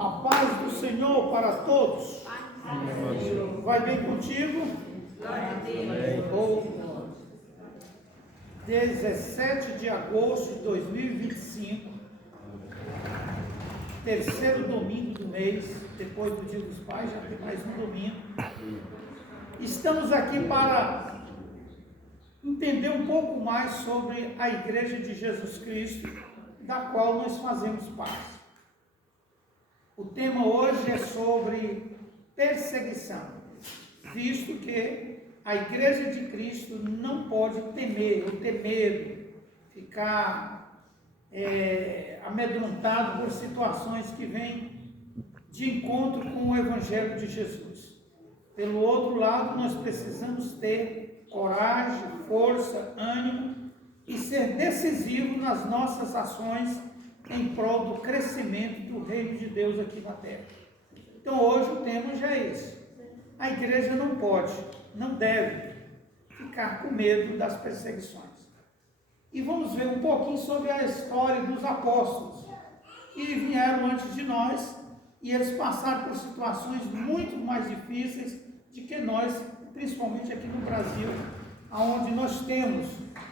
A paz do Senhor para todos. Vai bem contigo? Glória a Deus. 17 de agosto de 2025, terceiro domingo do mês, depois do Dia dos Pais, já tem mais um domingo. Estamos aqui para entender um pouco mais sobre a Igreja de Jesus Cristo, da qual nós fazemos parte. O tema hoje é sobre perseguição, visto que a Igreja de Cristo não pode temer ou ter medo, ficar amedrontado por situações que vêm de encontro com o Evangelho de Jesus. Pelo outro lado, nós precisamos ter coragem, força, ânimo e ser decisivo nas nossas ações em prol do crescimento do reino de Deus aqui na terra. Então hoje o tema já é esse. A igreja não pode, não deve ficar com medo das perseguições. E vamos ver um pouquinho sobre a história dos apóstolos, que vieram antes de nós, e eles passaram por situações muito mais difíceis do que nós, principalmente aqui no Brasil, onde nós temos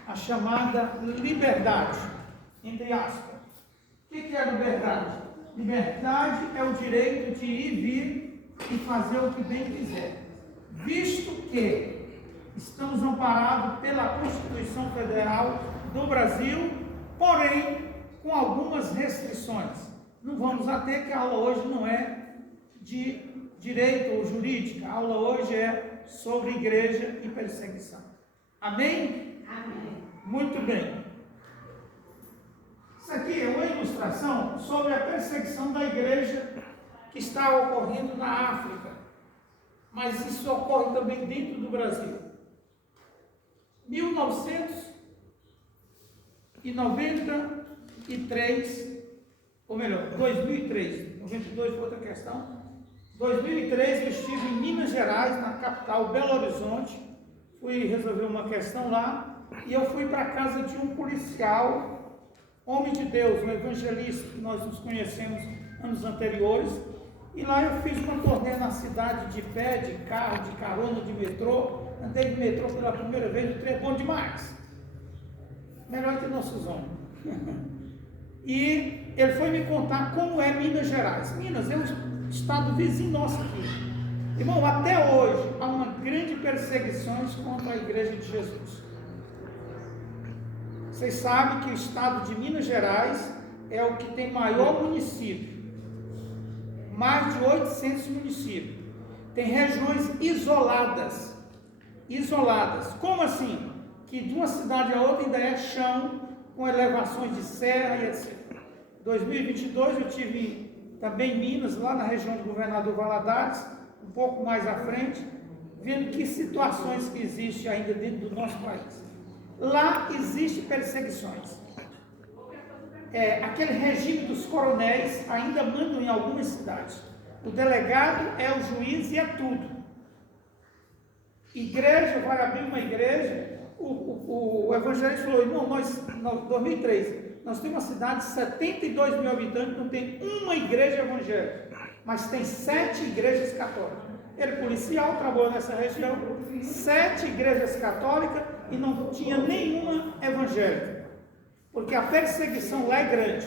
a chamada liberdade, entre aspas. O que é liberdade? Liberdade é o direito de ir e vir e fazer o que bem quiser, visto que estamos amparados pela Constituição Federal do Brasil, porém com algumas restrições. Não vamos até que a aula hoje não é de direito ou jurídica, a aula hoje é sobre igreja e perseguição. Amém? Amém. Muito bem. Isso aqui é uma ilustração sobre a perseguição da igreja que está ocorrendo na África, mas isso ocorre também dentro do Brasil. 1993, ou melhor, 2003, 92 foi outra questão. 2003 eu estive em Minas Gerais, na capital, Belo Horizonte, fui resolver uma questão lá, e eu fui para a casa de um policial, homem de Deus, um evangelista, que nós nos conhecemos anos anteriores, e lá eu fiz uma turnê na cidade de pé, de carro, de carona, de metrô, andei de metrô pela primeira vez, o trem é bom demais, melhor que nossos homens. E ele foi me contar como é Minas Gerais. Minas é um estado vizinho nosso aqui. Irmão, até hoje há uma grande perseguição contra a Igreja de Jesus. Vocês sabem que o estado de Minas Gerais é o que tem maior município, mais de 800 municípios. Tem regiões isoladas. Como assim? Que de uma cidade a outra ainda é chão, com elevações de serra e etc. Em 2022 eu tive também em Minas, lá na região de Governador Valadares, um pouco mais à frente, vendo que situações que existem ainda dentro do nosso país. Lá existem perseguições. Aquele regime dos coronéis ainda mandam em algumas cidades. O delegado é o juiz e é tudo. Igreja, vai abrir uma igreja, o evangelista falou, irmão, nós, em 2003, nós temos uma cidade de 72 mil habitantes, não tem uma igreja evangélica, mas tem 7 igrejas católicas. Ele policial, trabalhou nessa região, 7 igrejas católicas e não tinha nenhuma evangélica, porque a perseguição lá é grande.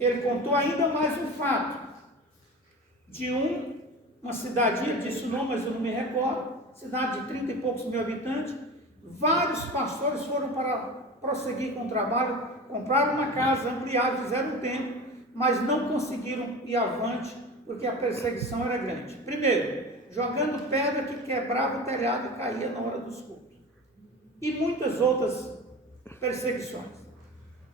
Ele contou ainda mais um fato, de uma cidadinha, disse o nome, mas eu não me recordo, cidade de 30 e poucos mil habitantes, vários pastores foram para prosseguir com o trabalho, compraram uma casa, ampliaram, fizeram um templo, mas não conseguiram ir avante, porque a perseguição era grande. Primeiro, jogando pedra que quebrava o telhado e caía na hora dos cultos. E muitas outras perseguições.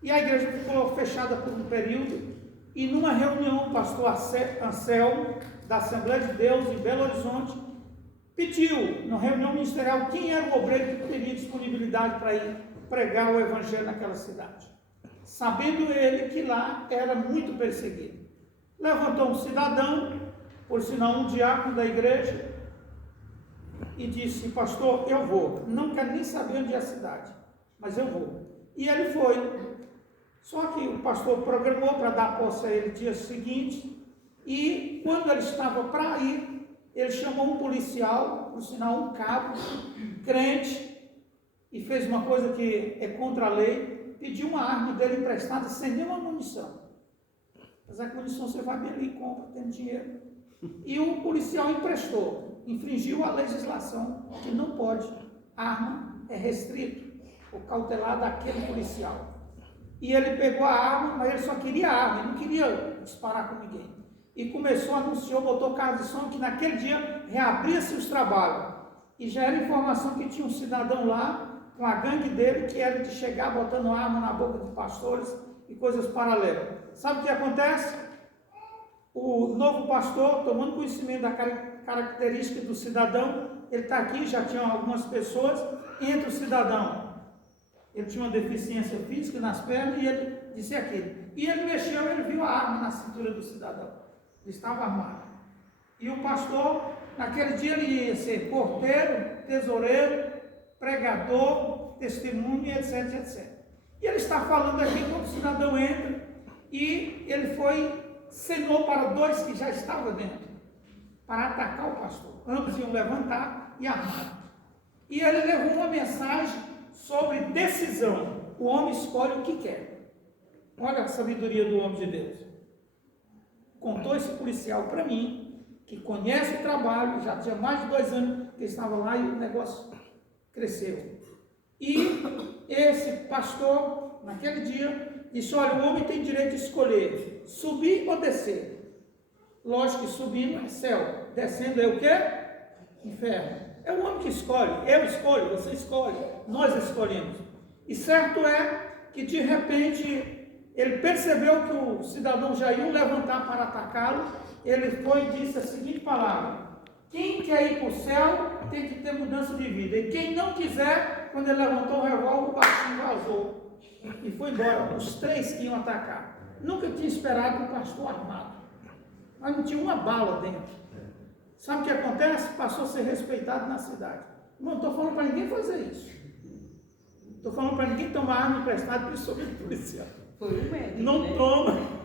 E a igreja ficou fechada por um período, e numa reunião, o pastor Anselmo, da Assembleia de Deus em Belo Horizonte, pediu, na reunião ministerial, quem era o obreiro que teria disponibilidade para ir pregar o evangelho naquela cidade. Sabendo ele que lá era muito perseguido. Levantou um cidadão, por sinal um diácono da igreja, e disse, pastor, eu vou, não quero nem saber onde é a cidade, mas eu vou. E ele foi. Só que o pastor programou para dar posse a ele dia seguinte, E quando ele estava para ir, ele chamou um policial, por sinal um cabo, crente, e fez uma coisa que é contra a lei, pediu uma arma dele emprestada sem nenhuma munição. Apesar que munição você vai bem ali e compra, tem dinheiro. E o policial emprestou, infringiu a legislação que não pode, arma é restrito, ou cautelar daquele policial. E ele pegou a arma, mas ele só queria a arma, ele não queria disparar com ninguém. E começou, anunciou, botou carro de som que naquele dia reabria-se os trabalhos. E já era informação que tinha um cidadão lá, com a gangue dele, que era de chegar botando arma na boca de pastores e coisas paralelas. Sabe o que acontece? O novo pastor, tomando conhecimento da característica do cidadão, ele está aqui, já tinha algumas pessoas, entra o cidadão. Ele tinha uma deficiência física nas pernas e ele disse aquilo. E ele mexeu, ele viu a arma na cintura do cidadão. Ele estava armado. E o pastor, naquele dia, ele ia ser porteiro, tesoureiro, pregador, testemunho, etc, etc. E ele está falando aqui quando o cidadão entra e ele cenou para dois que já estavam dentro, para atacar o pastor. Ambos iam levantar e armar. E ele levou uma mensagem sobre decisão. O homem escolhe o que quer. Olha a sabedoria do homem de Deus. Contou esse policial para mim, que conhece o trabalho, já tinha mais de 2 anos que estava lá e o negócio cresceu. E esse pastor, naquele dia, disse: olha, o homem tem direito de escolher subir ou descer. Lógico que subindo é céu, descendo é o quê? Inferno. É o homem que escolhe, eu escolho, você escolhe, nós escolhemos. E certo é que de repente ele percebeu que o cidadão já ia levantar para atacá-lo. Ele foi e disse a seguinte palavra: quem quer ir para o céu tem que ter mudança de vida. E quem não quiser, quando ele levantou o revólver, o baixinho vazou e foi embora. Os 3 que iam atacar. Nunca tinha esperado um pastor armado, mas não tinha uma bala dentro. Sabe o que acontece? Passou a ser respeitado na cidade. Não estou falando para ninguém fazer isso. Estou falando para ninguém tomar arma emprestada, principalmente policial. Foi o médico. Não, né? Toma.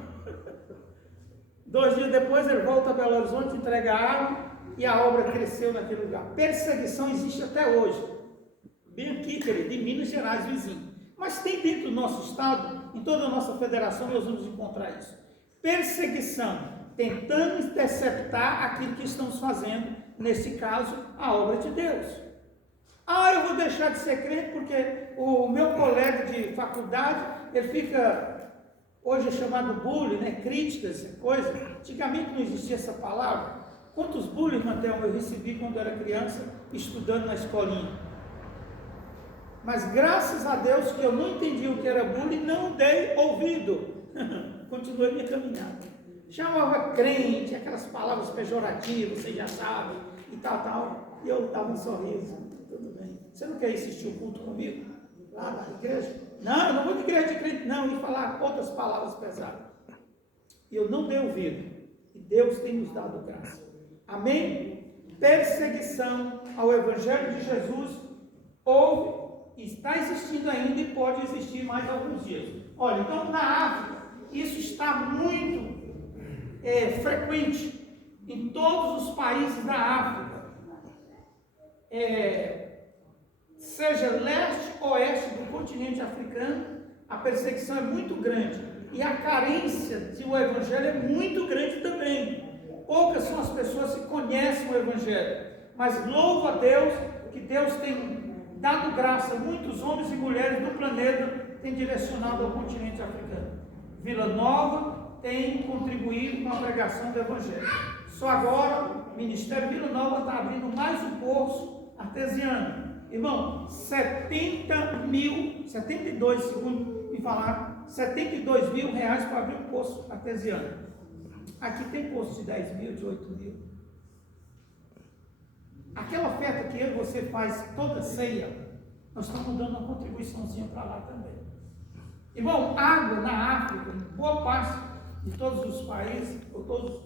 2 dias depois ele volta a Belo Horizonte, entrega a arma e a obra cresceu naquele lugar. Perseguição existe até hoje. Bem aqui, querido, em Minas Gerais, vizinho. Mas tem dentro do nosso estado, em toda a nossa federação, nós vamos encontrar isso. Perseguição. Tentando interceptar aquilo que estamos fazendo, nesse caso, a obra de Deus. Ah, eu vou deixar de ser crente porque o meu colega de faculdade, ele fica, hoje é chamado bullying, né? Críticas, coisa. Antigamente não existia essa palavra. Quantos bullying, Mantel, eu recebi quando eu era criança, estudando na escolinha? Mas graças a Deus que eu não entendi o que era bullying, não dei ouvido. Continuei minha caminhada. Chamava crente, aquelas palavras pejorativas, você já sabe, e tal, e eu dava um sorriso, tudo bem. Você não quer assistir o culto comigo? Lá na igreja? Não, eu não vou de igreja de crente, não, e falar outras palavras pesadas. E eu não dei ouvido, e Deus tem nos dado graça. Amém? Perseguição ao Evangelho de Jesus houve, está existindo ainda e pode existir mais alguns dias. Olha, então na África, isso está muito frequente em todos os países da África, seja leste ou oeste do continente africano, a perseguição é muito grande e a carência do Evangelho é muito grande também. Poucas são as pessoas que conhecem o Evangelho, mas louvo a Deus que Deus tem dado graça a muitos homens e mulheres do planeta, tem direcionado ao continente africano. Vila Nova tem contribuído com a pregação do Evangelho. Só agora, o Ministério Vila Nova está abrindo mais um poço artesiano. Irmão, 72, segundo me falaram, 72 mil reais para abrir um poço artesiano. Aqui tem poço de 10 mil, de 8 mil. Aquela oferta que eu e você faz toda ceia, nós estamos dando uma contribuiçãozinha para lá também. Irmão, água na África, em boa parte de todos os países, ou todos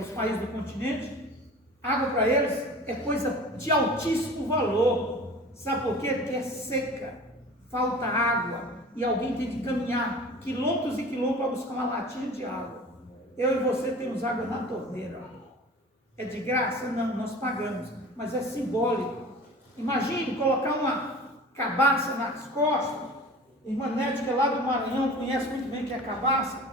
os países do continente, água para eles é coisa de altíssimo valor. Sabe por quê? Porque é seca, falta água, e alguém tem de caminhar quilômetros e quilômetros para buscar uma latinha de água. Eu e você temos água na torneira. É de graça? Não, nós pagamos, mas é simbólico. Imagine colocar uma cabaça nas costas. Irmã Nete, que é lá do Maranhão, conhece muito bem o que é cabaça,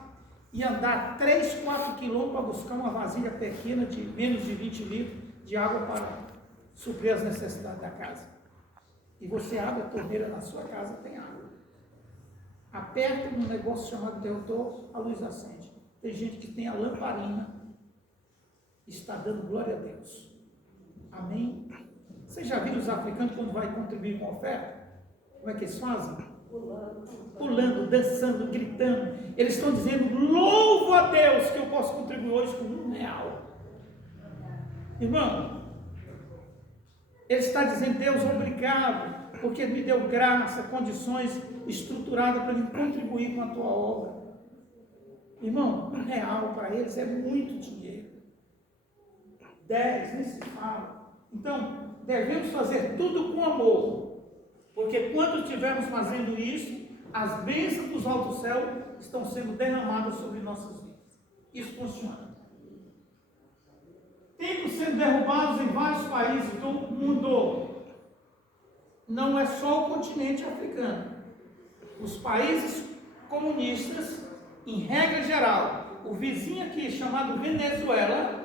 e andar 3, 4 quilômetros para buscar uma vasilha pequena de menos de 20 litros de água para suprir as necessidades da casa. E você abre a torneira na sua casa, tem água. Aperta num negócio chamado interruptor, a luz acende. Tem gente que tem a lamparina, está dando glória a Deus. Amém? Vocês já viram os africanos quando vai contribuir com a oferta? Como é que eles fazem? Pulando, dançando, gritando. Eles estão dizendo, louvo a Deus que eu posso contribuir hoje com R$1. Irmão, ele está dizendo, Deus, obrigado, porque me deu graça, condições estruturadas para mim contribuir com a tua obra. Irmão, R$1 para eles é muito dinheiro. 10, nem se fala. Então, devemos fazer tudo com amor, porque quando estivermos fazendo isso, as bênçãos dos altos céus estão sendo derramadas sobre nossas vidas. Isso funciona. Templos sendo derrubados em vários países do mundo. Não é só o continente africano. Os países comunistas, em regra geral, o vizinho aqui chamado Venezuela,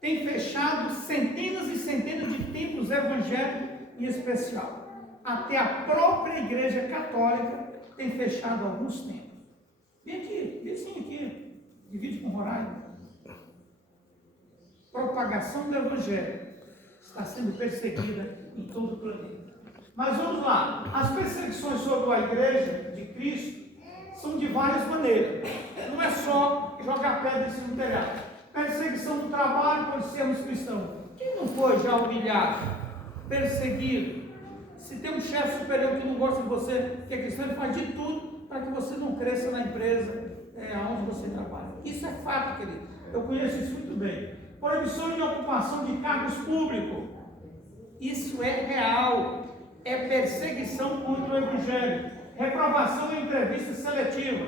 tem fechado centenas e centenas de templos evangélicos em especial. Até a própria Igreja Católica tem fechado alguns templos. Vem aqui, vizinho aqui, divide com Roraima. Propagação do Evangelho está sendo perseguida em todo o planeta. Mas vamos lá, as perseguições sobre a Igreja de Cristo são de várias maneiras. Não é só jogar pedra em cima do telhado. Perseguição do trabalho por sermos cristãos. Quem não foi já humilhado, perseguido? Se tem um chefe superior que não gosta de você, que é cristão, ele faz de tudo para que você não cresça na empresa onde você trabalha. Isso é fato, querido. Eu conheço isso muito bem. Proibição de ocupação de cargos públicos. Isso é real. É perseguição contra o Evangelho. Reprovação em entrevista seletiva.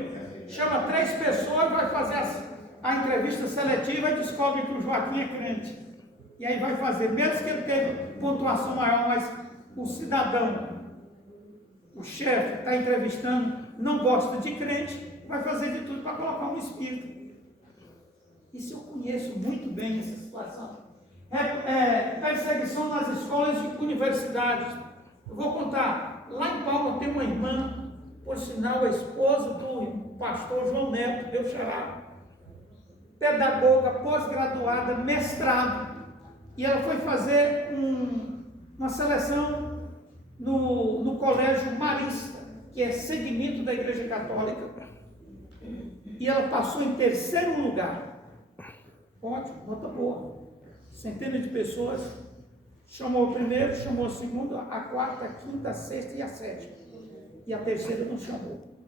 Chama 3 pessoas, vai fazer a entrevista seletiva e descobre que o Joaquim é crente. E aí vai fazer, mesmo que ele tenha pontuação maior, mas o cidadão, o chefe, está entrevistando, não gosta de crente, vai fazer de tudo para colocar um espírito. Isso eu conheço muito bem, essa situação. Perseguição nas escolas e universidades. Eu vou contar, lá em Palma tem uma irmã, por sinal, a esposa do pastor João Neto, Deus xará, pedagoga, pós-graduada, mestrado, e ela foi fazer uma seleção no Colégio Marista, que é segmento da Igreja Católica, e ela passou em 3º lugar. Ótimo, nota boa. Centenas de pessoas. Chamou o primeiro, chamou o segundo, a quarta, a quinta, a sexta e a 7ª. E a 3ª não chamou.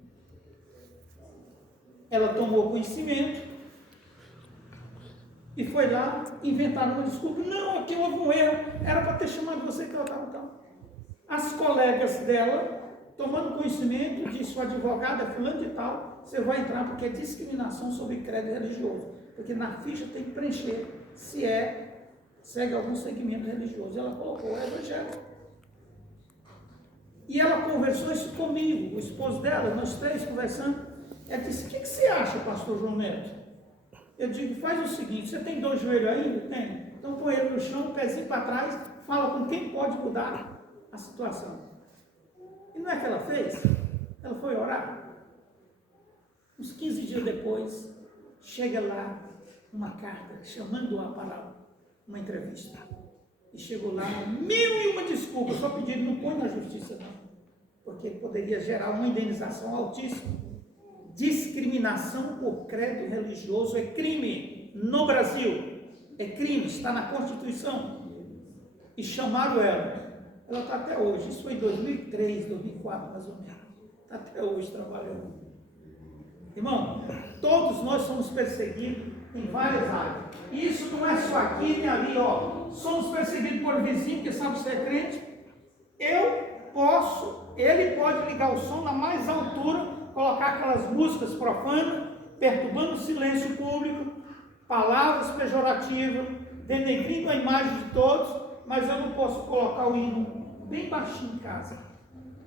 Ela tomou conhecimento e foi lá inventar uma desculpa. Não, aqui houve um erro, era para ter chamado você que ela estava. As colegas dela, tomando conhecimento, disse o advogado, fulano de tal, você vai entrar porque é discriminação sobre credo religioso. Porque na ficha tem que preencher se segue algum segmento religioso. Ela colocou o evangelho. E ela conversou isso comigo, o esposo dela, nós 3 conversando. Ela disse, o que você acha, pastor João Neto? Eu digo, faz o seguinte, você tem 2 joelhos ainda? Tem. Então põe ele no chão, pezinho para trás, fala com quem pode mudar a situação. E não é que ela fez? Ela foi orar. Uns 15 dias depois, chega lá uma carta chamando-a para uma entrevista. E chegou lá, 1001 desculpas, só pedindo, não põe na justiça não, porque poderia gerar uma indenização altíssima. Discriminação por credo religioso é crime no Brasil, é crime, está na Constituição. E chamaram ela está até hoje, isso foi em 2003, 2004 mais ou menos, está até hoje trabalhando. Irmão, todos nós somos perseguidos em várias áreas. Isso não é só aqui nem ali, ó. Somos perseguidos por vizinho que sabe ser crente. Ele pode ligar o som na mais altura, colocar aquelas músicas profanas, perturbando o silêncio público, palavras pejorativas, denegrindo a imagem de todos, mas eu não posso colocar o hino bem baixinho em casa.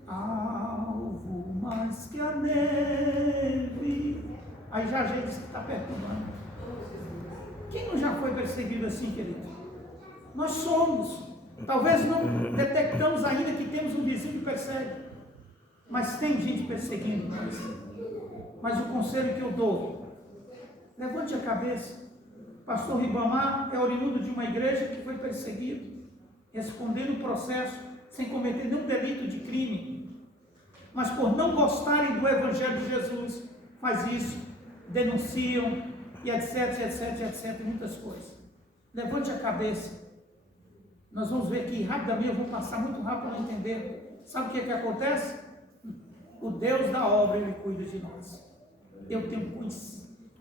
Alvo mais que a neve. Aí já a gente está perturbando. Quem não já foi perseguido assim, querido? Nós somos. Talvez não detectamos ainda que temos um vizinho que persegue. Mas tem gente perseguindo nós. Mas o conselho que eu dou, levante a cabeça. Pastor Ribamar é oriundo de uma igreja que foi perseguido, respondendo o processo sem cometer nenhum delito de crime. Mas por não gostarem do Evangelho de Jesus, faz isso, denunciam, e etc, muitas coisas. Levante a cabeça. Nós vamos ver aqui rapidamente, eu vou passar muito rápido para entender. Sabe o que acontece? O Deus da obra, Ele cuida de nós. Eu tenho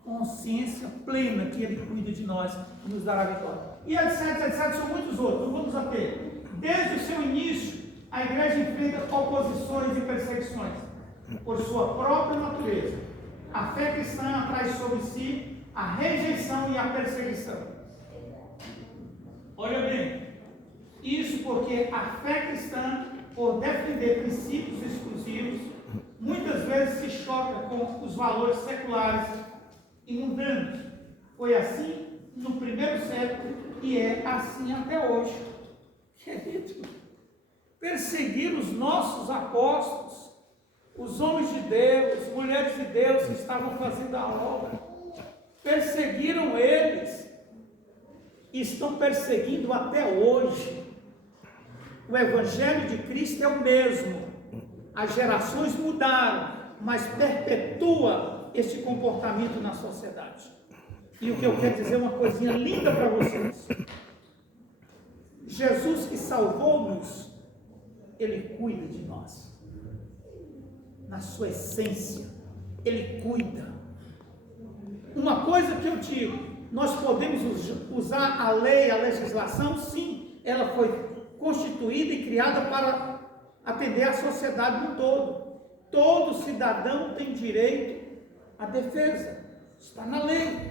consciência plena que Ele cuida de nós e nos dará vitória. E etc, são muitos outros, não vamos ater. Desde o seu início, a igreja enfrenta oposições e perseguições por sua própria natureza. A fé cristã atrai sobre si a rejeição e a perseguição. Olha bem, isso porque a fé cristã, por defender princípios exclusivos, muitas vezes se choca com os valores seculares e mundanos. Foi assim no primeiro século e é assim até hoje. Querido, perseguir os nossos apóstolos, os homens de Deus, mulheres de Deus que estavam fazendo a obra, perseguiram eles e estão perseguindo até hoje. O Evangelho de Cristo é o mesmo. As gerações mudaram, mas perpetua este comportamento na sociedade. E o que eu quero dizer é uma coisinha linda para vocês. Jesus que salvou-nos, Ele cuida de nós. Na sua essência, Ele cuida. Uma coisa que eu digo, nós podemos usar a lei, a legislação, sim, ela foi constituída e criada para atender a sociedade no todo. Todo cidadão tem direito à defesa, está na lei.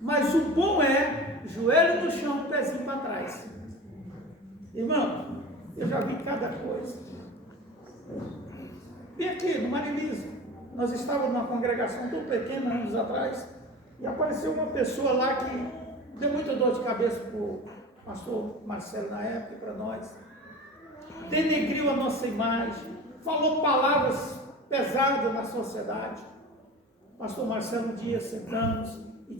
Mas o bom é joelho no chão, pezinho para trás. Irmão, eu já vi cada coisa. Vem aqui no Marilisa. Nós estávamos numa congregação tão pequena anos atrás e apareceu uma pessoa lá que deu muita dor de cabeça para o pastor Marcelo na época e para nós. Denegriu a nossa imagem, falou palavras pesadas na sociedade. O pastor Marcelo um dia sentamos e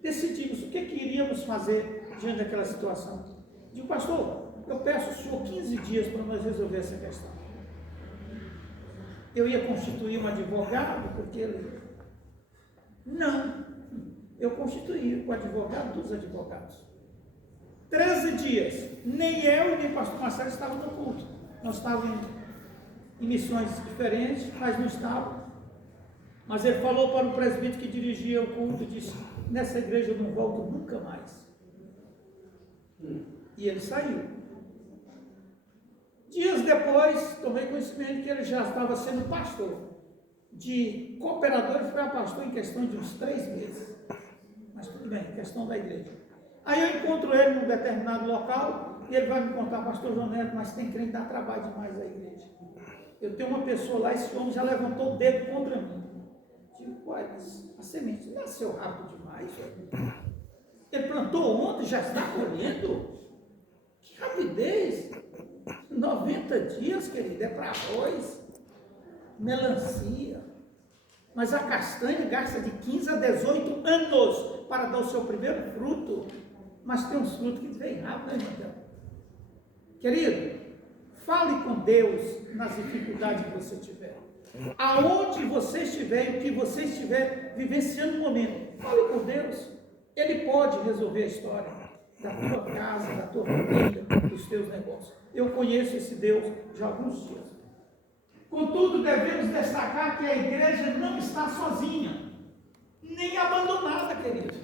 decidimos o que iríamos fazer diante daquela situação. Digo, pastor, eu peço ao senhor 15 dias para nós resolver essa questão. Eu ia constituir um advogado, porque ele... Não, eu constituí o advogado dos advogados. 13 dias, nem eu e nem o pastor Marcelo estavam no culto. Nós estávamos em missões diferentes, mas não estávamos. Mas ele falou para o presbítero que dirigia o culto e disse, nessa igreja eu não volto nunca mais. E ele saiu. Dias depois, tomei conhecimento que ele já estava sendo pastor. De cooperador, ele foi a pastor em questão de uns 3 meses. Mas tudo bem, questão da igreja. Aí eu encontro ele num determinado local e ele vai me contar, pastor João Neto, mas tem crente que dá trabalho demais à igreja. Eu tenho uma pessoa lá, esse homem já levantou o dedo contra mim. Digo, uai, mas a semente nasceu rápido demais, velho. Ele plantou ontem, já está colhendo? Que rapidez! 90 dias, querido, é para arroz, melancia. Mas a castanha gasta de 15 a 18 anos para dar o seu primeiro fruto. Mas tem uns frutos que vem rápido, né, irmão? Querido, fale com Deus nas dificuldades que você tiver. Aonde você estiver e o que você estiver vivenciando no momento, fale com Deus. Ele pode resolver a história da tua casa, da tua família, dos teus negócios. Eu conheço esse Deus já há alguns dias. Contudo, devemos destacar que a igreja não está sozinha, nem abandonada, querido.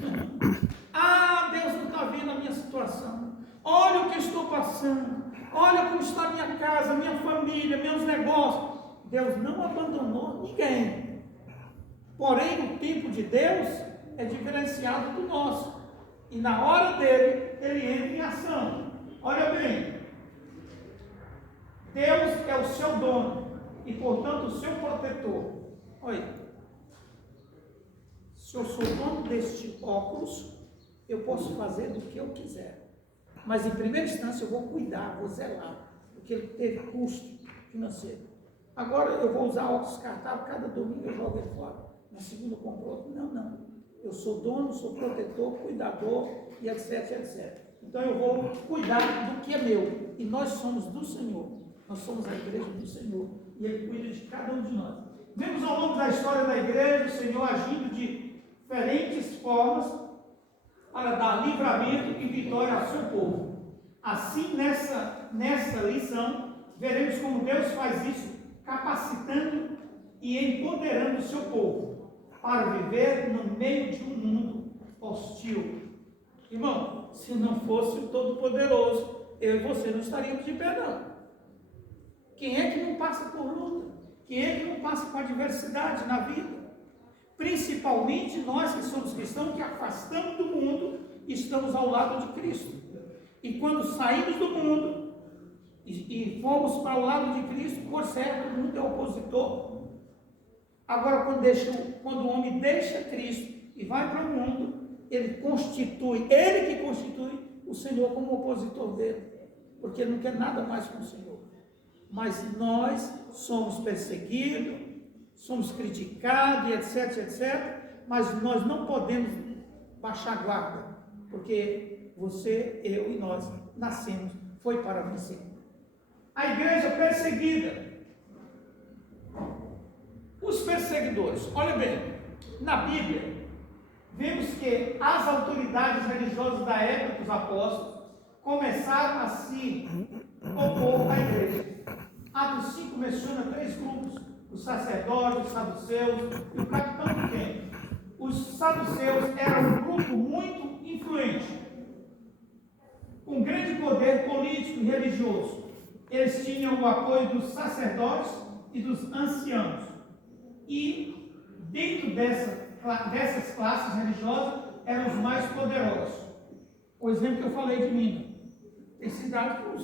Ah, Deus não está vendo a minha situação. Olha o que estou passando. Olha como está a minha casa, minha família, meus negócios. Deus não abandonou ninguém. Porém, no tempo de Deus, é diferenciado do nosso. E na hora dele, ele entra em ação. Olha bem, Deus é o seu dono e, portanto, o seu protetor. Olha, se eu sou dono deste óculos, eu posso fazer do que eu quiser. Mas, em primeira instância, eu vou cuidar, vou zelar, porque ele teve custo financeiro. Agora, eu vou usar óculos descartável, cada domingo eu jogo ele fora. Na segunda eu compro outro. Não. Eu sou dono, sou protetor, cuidador, e etc, etc. Então, eu vou cuidar do que é meu. E nós somos do Senhor. Nós somos a igreja do Senhor. E Ele cuida de cada um de nós. Vemos ao longo da história da igreja, o Senhor agindo de diferentes formas para dar livramento e vitória ao seu povo. Assim, nessa lição, veremos como Deus faz isso, capacitando e empoderando o seu povo para viver no meio de um mundo hostil. Irmão, se não fosse o Todo-Poderoso, eu e você não estaríamos de pé, não. Quem é que não passa por luta? Quem é que não passa por adversidade na vida? Principalmente nós que somos cristãos, que afastamos do mundo, estamos ao lado de Cristo. E quando saímos do mundo e fomos para o lado de Cristo, por certo, o mundo é opositor. Agora, quando o homem deixa Cristo e vai para o mundo, ele que constitui o Senhor como opositor dele, porque ele não quer nada mais com o Senhor. Mas nós somos perseguidos, somos criticados, etc, etc, mas nós não podemos baixar a guarda, porque você, eu e nós nascemos, foi para vencer. A igreja perseguida, os perseguidores, olha bem, na Bíblia, vemos que as autoridades religiosas da época dos apóstolos começaram a se opor à igreja. Atos 5 menciona 3 grupos: os sacerdotes, os saduceus e o capitão do templo. Os saduceus eram um grupo muito influente, com grande poder político e religioso. Eles tinham o apoio dos sacerdotes e dos anciãos. E dentro dessas classes religiosas eram os mais poderosos. O exemplo que eu falei de Minas. Tem cidade que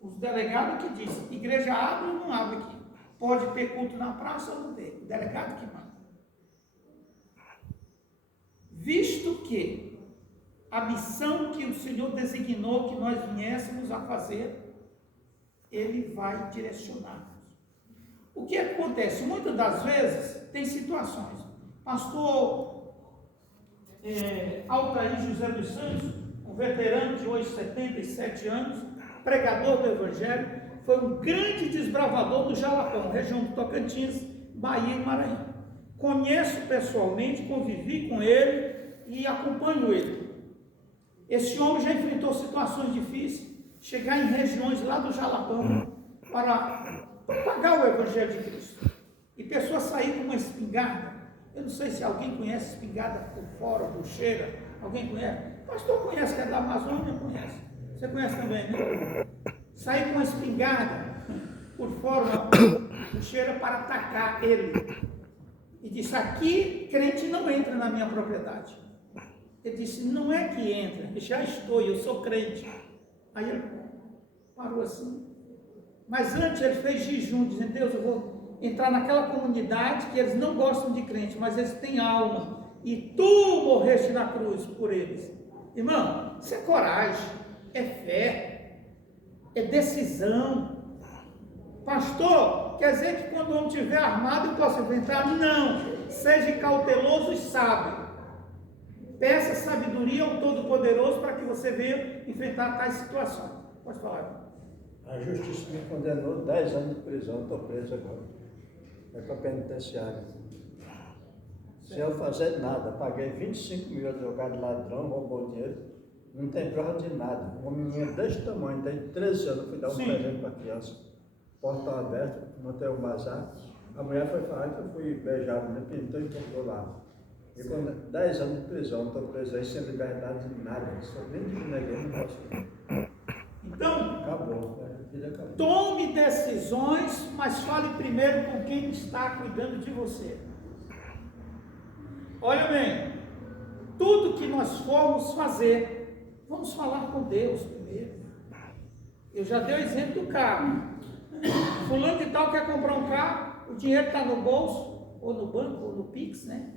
os delegados que dizem, igreja abre ou não abre aqui? Pode ter culto na praça ou não ter? O delegado que manda. Visto que a missão que o Senhor designou que nós viéssemos a fazer, Ele vai direcionar-nos. O que acontece? Muitas das vezes tem situações. Pastor Altair José dos Santos, um veterano de hoje 77 anos, pregador do Evangelho, foi um grande desbravador do Jalapão, região do Tocantins, Bahia e Maranhão. Conheço pessoalmente, convivi com ele e acompanho ele. Esse homem já enfrentou situações difíceis, chegar em regiões lá do Jalapão para propagar o Evangelho de Cristo. E pessoas saíram com uma espingarda. Eu não sei se alguém conhece espingarda por fora, bucheira. Alguém conhece? O pastor conhece, que é da Amazônia, conhece. Você conhece também, né? Saí com uma espingarda por fora, bucheira, para atacar ele. E disse: aqui crente não entra na minha propriedade. Ele disse: não é que entra, já estou, eu sou crente. Aí ele parou assim. Mas antes ele fez jejum, dizendo: Deus, eu vou entrar naquela comunidade que eles não gostam de crente, mas eles têm alma. E tu morreste na cruz por eles. Irmão, isso é coragem, é fé, é decisão. Pastor, quer dizer que quando o homem estiver armado eu posso enfrentar? Não, seja cauteloso e sábio. Peça sabedoria ao Todo-Poderoso para que você venha enfrentar tais situações. Pode falar. A justiça me condenou 10 anos de prisão, estou preso agora. É para penitenciária. Sem eu fazer nada, paguei 25 mil advogado ladrão, roubou dinheiro, não tem prova de nada. Uma menina desse tamanho, tem 13 anos, fui dar um presente para a criança. Porta aberta, montei um bazar. A mulher foi falar que eu fui beijado, me pintou e comprou lá. E com 10 anos de prisão, estou preso aí sem liberdade de nada. Só nem de ninguém, não posso. Então, Acabou. Tome decisões, mas fale primeiro com quem está cuidando de você. Olha bem, tudo que nós formos fazer, vamos falar com Deus primeiro. Eu já dei o exemplo do carro. Fulano de tal quer comprar um carro, o dinheiro está no bolso, ou no banco, ou no Pix, né?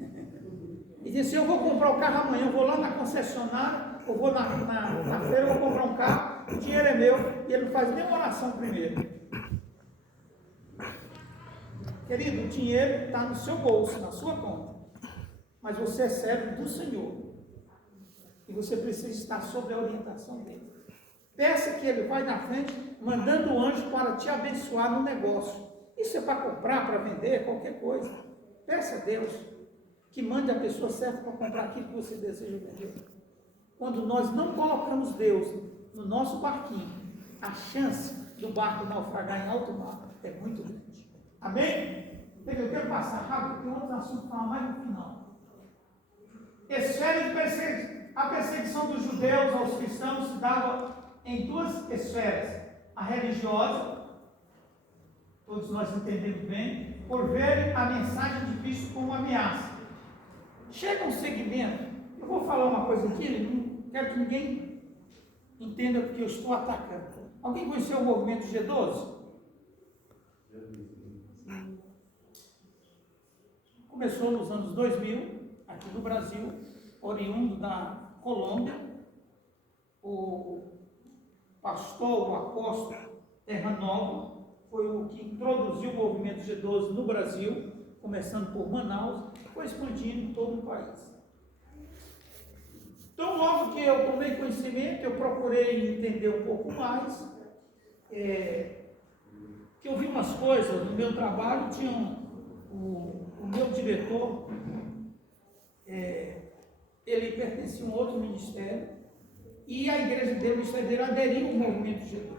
E diz assim, eu vou comprar o carro amanhã, eu vou lá na concessionária, eu vou na feira, eu vou comprar um carro, o dinheiro é meu, e ele não faz nem oração primeiro. Querido, o dinheiro está no seu bolso, na sua conta, mas você é servo do Senhor, e você precisa estar sob a orientação dele. Peça que ele vai na frente, mandando o anjo para te abençoar no negócio. Isso é para comprar, para vender, qualquer coisa. Peça a Deus que mande a pessoa certa para comprar aquilo que você deseja vender. Quando nós não colocamos Deus no nosso barquinho, a chance do barco naufragar em alto mar é muito grande. Amém? Eu quero passar rápido, tem outros assuntos para falar mais no final. Esfera de perseguição. A perseguição dos judeus aos cristãos se dava em duas esferas. A religiosa, todos nós entendemos bem, por verem a mensagem de Cristo como ameaça. Chega um segmento, eu vou falar uma coisa aqui, não quero que ninguém entenda que eu estou atacando. Alguém conheceu o movimento G12? Começou nos anos 2000, aqui no Brasil, oriundo da Colômbia. O pastor, o apóstolo Terra Nova, foi o que introduziu o movimento G12 no Brasil, começando por Manaus, foi expandindo em todo o país. Então, logo que eu tomei conhecimento, eu procurei entender um pouco mais, que eu vi umas coisas no meu trabalho, tinha o meu diretor, ele pertencia a um outro ministério, e a igreja dele, o ministério dele, aderiu ao movimento G12.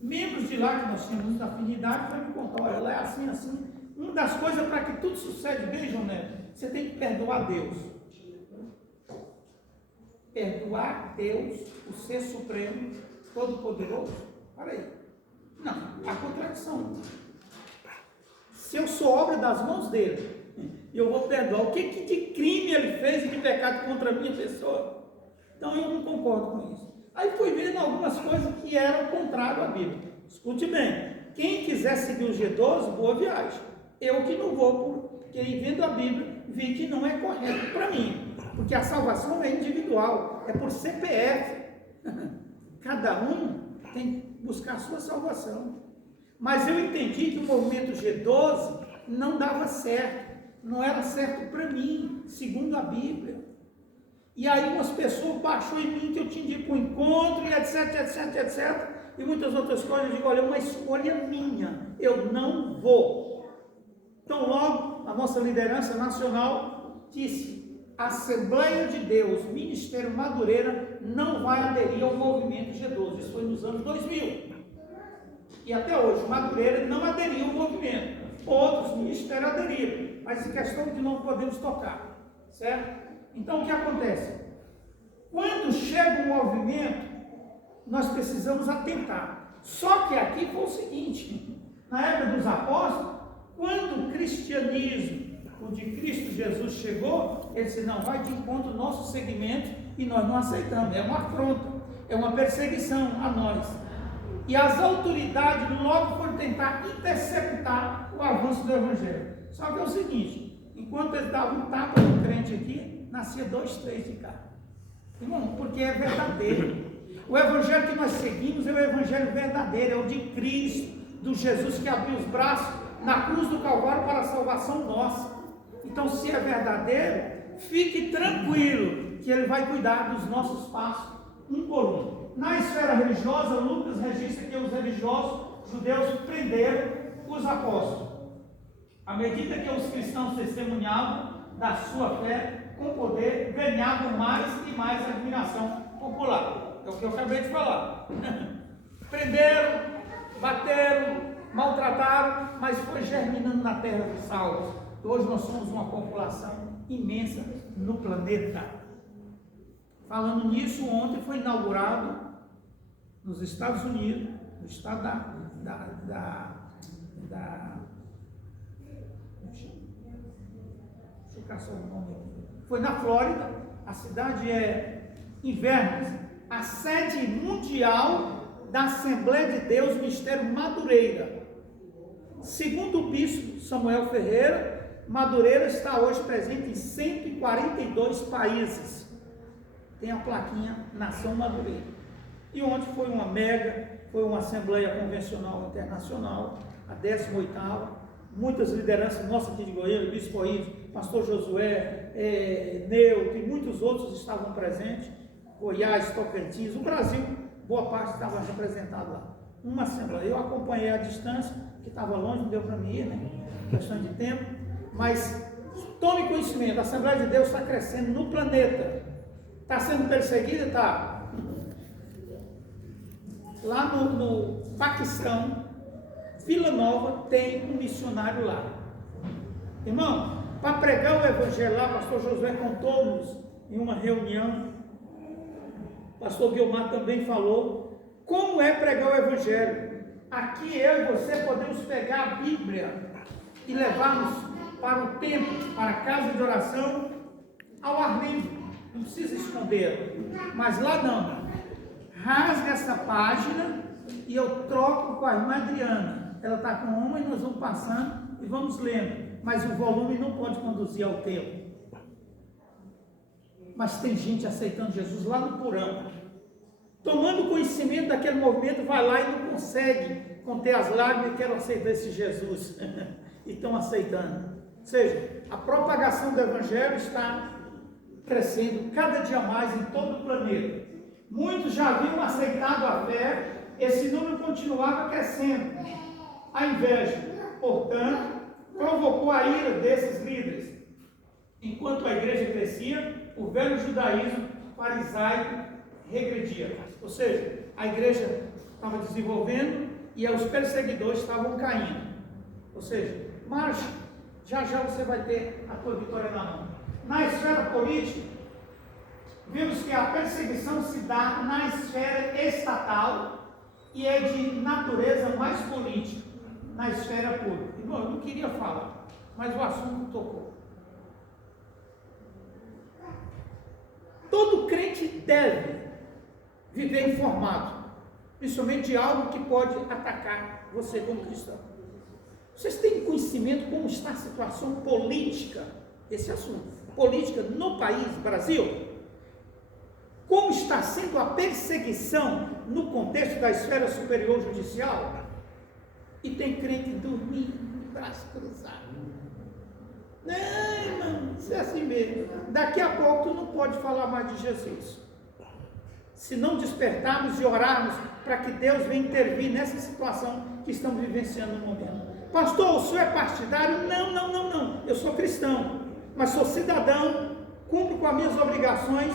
Membros de lá que nós tínhamos muita afinidade, vai me contar, olha, ela é assim, assim. Uma das coisas para que tudo suceda bem, João Neto, você tem que perdoar Deus. Perdoar Deus, o Ser Supremo, Todo-Poderoso. Para aí. Não, há contradição. Se eu sou obra das mãos dele, e eu vou perdoar, o que de crime ele fez e de pecado contra a minha pessoa? Então eu não concordo com isso. Aí fui vendo algumas coisas que eram contrárias à Bíblia. Escute bem, quem quiser seguir o G12, boa viagem. Eu que não vou, porque vendo a Bíblia, vi que não é correto para mim. Porque a salvação é individual, é por CPF. Cada um tem que buscar a sua salvação. Mas eu entendi que o movimento G12 não dava certo. Não era certo para mim, segundo a Bíblia. E aí umas pessoas baixou em mim que eu tinha de ir para o encontro, e etc, etc, etc. E muitas outras coisas. Eu digo, olha, é uma escolha minha. Eu não vou. Então logo, a nossa liderança nacional disse, Assembleia de Deus, Ministério Madureira, não vai aderir ao movimento G12. Isso foi nos anos 2000. E até hoje, Madureira não aderiu ao movimento. Outros ministérios aderiram. Mas em questão de não podemos tocar. Certo? Então o que acontece? Quando chega um movimento, nós precisamos atentar. Só que aqui foi o seguinte, na época dos apóstolos, quando o cristianismo, o de Cristo Jesus chegou, ele disse, não, vai de encontro ao nosso segmento, e nós não aceitamos, é uma afronta, é uma perseguição a nós. E as autoridades logo foram tentar interceptar o avanço do Evangelho. Só que é o seguinte, enquanto eles davam um tapa no crente aqui, nascia 2, 3 de cá. Irmão, porque é verdadeiro. O Evangelho que nós seguimos é o Evangelho verdadeiro, é o de Cristo, do Jesus que abriu os braços na cruz do Calvário para a salvação nossa. Então, se é verdadeiro, fique tranquilo que Ele vai cuidar dos nossos passos, um por um. Na esfera religiosa, Lucas registra que os religiosos judeus prenderam os apóstolos. À medida que os cristãos testemunhavam da sua fé, com poder, ganhavam mais e mais admiração popular. É o que eu acabei de falar. Prenderam, bateram, maltrataram, mas foi germinando na terra dos salvos. Hoje nós somos uma população imensa no planeta. Falando nisso, ontem foi inaugurado nos Estados Unidos, no estado deixa eu caçar o nome aqui. Foi na Flórida, A cidade é Inverness, a sede mundial da Assembleia de Deus, Ministério Madureira. Segundo o bispo Samuel Ferreira, Madureira está hoje presente em 142 países. Tem a plaquinha Nação Madureira. E ontem foi uma Assembleia Convencional Internacional, a 18ª, muitas lideranças nossas aqui de Goiânia, Bispo Oídio, Pastor Josué, Neuto e muitos outros estavam presentes, Goiás, Tocantins, o Brasil, boa parte estava representado lá. Uma Assembleia, eu acompanhei à distância, que estava longe, não deu para mim ir, né? Questão de tempo, mas tome conhecimento, a Assembleia de Deus está crescendo no planeta. Está sendo perseguida? Está. Lá no Paquistão, Vila Nova, tem um missionário lá. Irmão, para pregar o Evangelho lá, pastor Josué contou-nos em uma reunião, pastor Guilmar também falou, como é pregar o Evangelho. Aqui eu e você podemos pegar a Bíblia e levarmos para o templo, para a casa de oração, ao ar livre. Não precisa esconder, mas lá não. Rasga essa página e eu troco com a irmã Adriana. Ela está com uma e nós vamos passando e vamos lendo. Mas o volume não pode conduzir ao tempo. Mas tem gente aceitando Jesus lá no porão, tomando conhecimento daquele movimento, vai lá e não consegue conter as lágrimas e quer aceitar esse Jesus. E estão aceitando. Ou seja, a propagação do Evangelho está crescendo cada dia mais em todo o planeta. Muitos já haviam aceitado a fé, esse número continuava crescendo. A inveja, portanto, provocou a ira desses líderes. Enquanto a igreja crescia, o velho judaísmo farisaico regredia. Ou seja, a igreja estava desenvolvendo e os perseguidores estavam caindo. Ou seja, marcha, já você vai ter a tua vitória na mão. Na esfera política, vimos que a perseguição se dá na esfera estatal e é de natureza mais política, na esfera pública. Irmão, eu não queria falar, mas o assunto tocou. Todo crente deve viver informado, principalmente de algo que pode atacar você como cristão. Vocês têm conhecimento como está a situação política, esse assunto, política no país, Brasil? Como está sendo a perseguição no contexto da esfera superior judicial? E tem crente dormindo, braço cruzado. Não, irmão, isso é assim mesmo. Daqui a pouco tu não pode falar mais de Jesus. Se não despertarmos e orarmos para que Deus venha intervir nessa situação que estamos vivenciando no momento. Pastor, o senhor é partidário? Não. Eu sou cristão, mas sou cidadão, cumpro com as minhas obrigações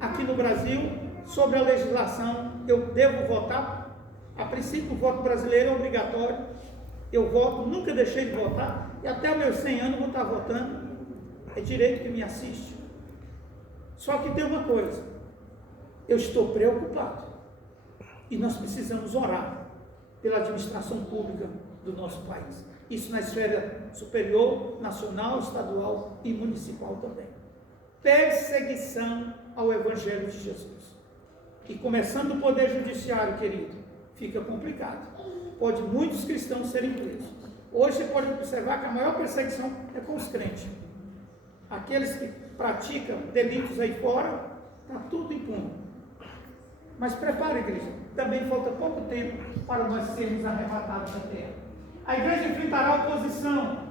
aqui no Brasil, sobre a legislação. Eu devo votar. A princípio, o voto brasileiro é obrigatório. Eu voto, nunca deixei de votar, e até os meus 100 anos vou estar votando. É direito que me assiste. Só que tem uma coisa, eu estou preocupado, e nós precisamos orar pela administração pública do nosso país. Isso na esfera superior, nacional, estadual e municipal também. Perseguição ao Evangelho de Jesus. E começando o poder judiciário, querido, fica complicado. Pode muitos cristãos serem presos. Hoje você pode observar que a maior perseguição é com os crentes. Aqueles que praticam delitos aí fora, está tudo impune. Mas prepare, igreja, também falta pouco tempo para nós sermos arrebatados da terra. A igreja enfrentará oposição.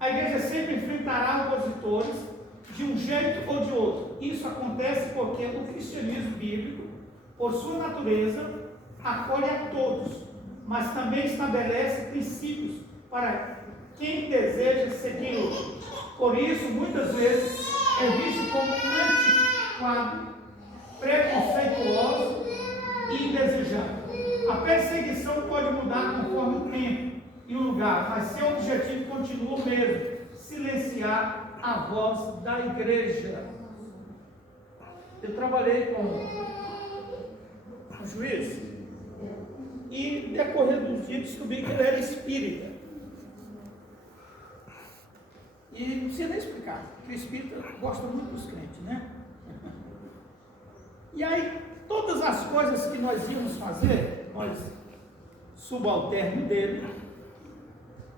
A igreja sempre enfrentará opositores, de um jeito ou de outro. Isso acontece porque o cristianismo bíblico, por sua natureza, acolhe a todos, mas também estabelece princípios para quem deseja segui-lo. Por isso, muitas vezes, é visto como antiquado, preconceituoso e indesejado. A perseguição pode mudar conforme o tempo e o lugar, mas seu objetivo continua o mesmo: silenciar a voz da igreja. Eu trabalhei com um juiz e, decorrer dos dias, descobri que ele era espírita. E não precisa nem explicar, porque o espírita gosta muito dos crentes, né? E aí, todas as coisas que nós íamos fazer, nós, subalterno dele,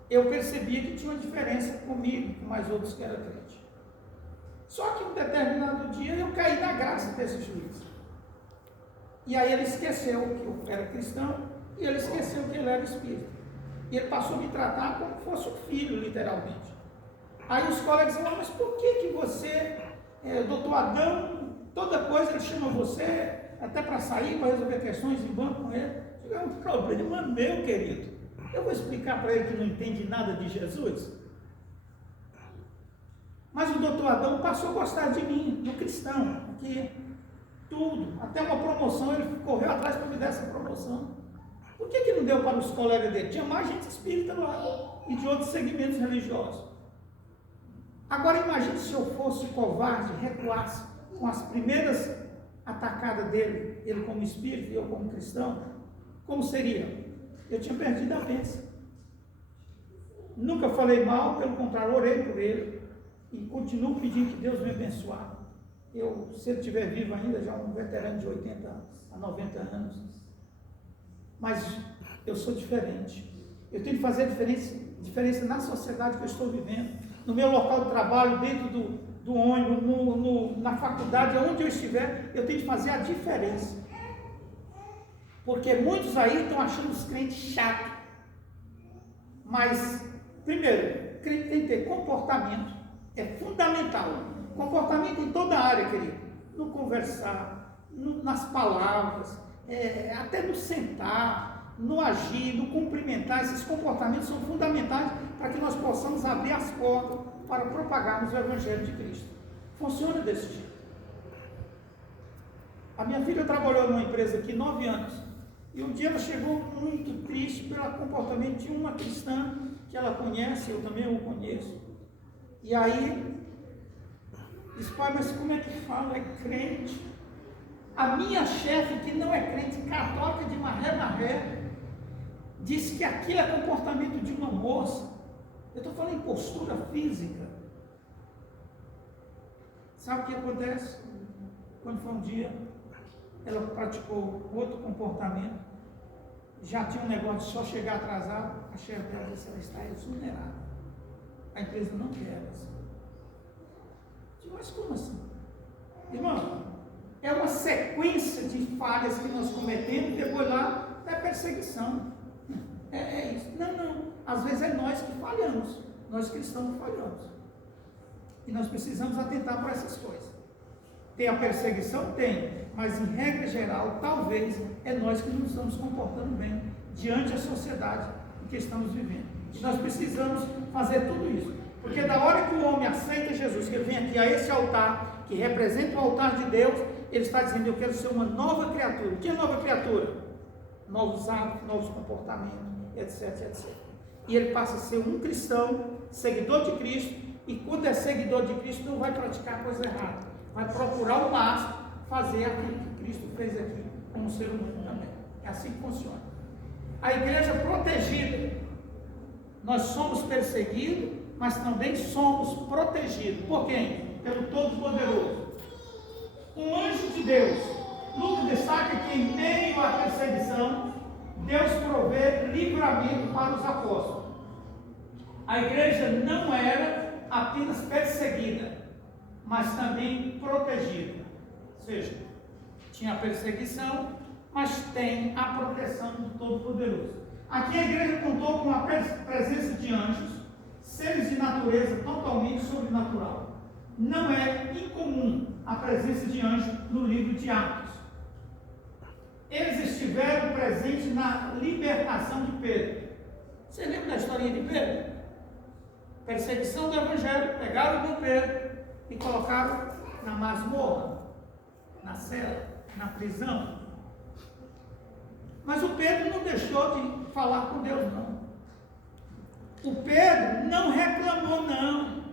eu percebia que tinha uma diferença comigo, com mais outros que eram crentes. Só que um determinado dia eu caí na graça desse juiz. E aí ele esqueceu que eu era cristão, e ele esqueceu que ele era espírita. E ele passou a me tratar como se fosse um filho, literalmente. Aí os colegas falaram, mas por que você, doutor Adão, toda coisa ele chama você, até para sair, para resolver questões em banco com ele? Eu digo, é um problema meu, querido. Eu vou explicar para ele que não entende nada de Jesus? Mas o doutor Adão passou a gostar de mim, do cristão, porque tudo, até uma promoção, ele correu atrás para me dar essa promoção. Por que não deu para os colegas dele? Tinha mais gente espírita lá e de outros segmentos religiosos. Agora imagine se eu fosse covarde, recuasse com as primeiras atacadas dele, ele como espírito e eu como cristão, como seria? Eu tinha perdido a bênção. Nunca falei mal, pelo contrário, orei por ele e continuo pedindo que Deus me abençoe. Se ele estiver vivo ainda, já um veterano de 80 a 90 anos, mas eu sou diferente. Eu tenho que fazer diferença na sociedade que eu estou vivendo, no meu local de trabalho, dentro do ônibus, na faculdade, onde eu estiver, eu tenho que fazer a diferença. Porque muitos aí estão achando os crentes chatos. Mas, primeiro, crente tem que ter comportamento, é fundamental. Comportamento em toda a área, querido. No conversar, nas palavras, até no sentar, no agir, no cumprimentar. Esses comportamentos são fundamentais para que nós possamos abrir as portas para propagarmos o Evangelho de Cristo. Funciona desse jeito. A minha filha trabalhou numa empresa aqui 9 anos. E um dia ela chegou muito triste pelo comportamento de uma cristã que ela conhece, eu também o conheço. E aí, disse, pai, mas como é que fala? É crente. A minha chefe, que não é crente, católica de maré, disse que aquilo é comportamento de uma moça. Eu estou falando em postura física. Sabe o que acontece? Quando foi um dia, ela praticou outro comportamento, já tinha um negócio de só chegar atrasado, a chefe dela disse, ela está exonerada. A empresa não quer ela assim. Eu digo, mas como assim? Irmão, é uma sequência de falhas que nós cometemos, depois lá é perseguição. É isso. Não. Às vezes é nós que falhamos. Nós cristãos falhamos. E nós precisamos atentar para essas coisas. Tem a perseguição? Tem. Mas em regra geral, talvez, é nós que não estamos comportando bem diante da sociedade em que estamos vivendo. E nós precisamos fazer tudo isso. Porque da hora que o homem aceita Jesus, que ele vem aqui a esse altar, que representa o altar de Deus, ele está dizendo, eu quero ser uma nova criatura. O que é nova criatura? Novos hábitos, novos comportamentos, etc. E ele passa a ser um cristão, seguidor de Cristo, e quando é seguidor de Cristo, não vai praticar coisa errada. Vai procurar o máximo fazer aquilo que Cristo fez aqui, como ser humano também. É assim que funciona. A igreja protegida. Nós somos perseguidos, mas também somos protegidos. Por quem? Pelo Todo-Poderoso. Um anjo de Deus. Lucas destaca que em meio à perseguição, Deus provê livramento para os apóstolos. A igreja não era apenas perseguida, mas também protegida. Ou seja, tinha a perseguição, mas tem a proteção do Todo-Poderoso. Aqui a igreja contou com a presença de anjos, seres de natureza totalmente sobrenatural. Não é incomum a presença de anjos no livro de Atos. Eles estiveram presentes na libertação de Pedro. Você lembra da historinha de Pedro? Perseguição do Evangelho, pegaram o Pedro e colocaram na masmorra, na cela, na prisão. Mas o Pedro não deixou de falar com Deus, não. O Pedro não reclamou, não.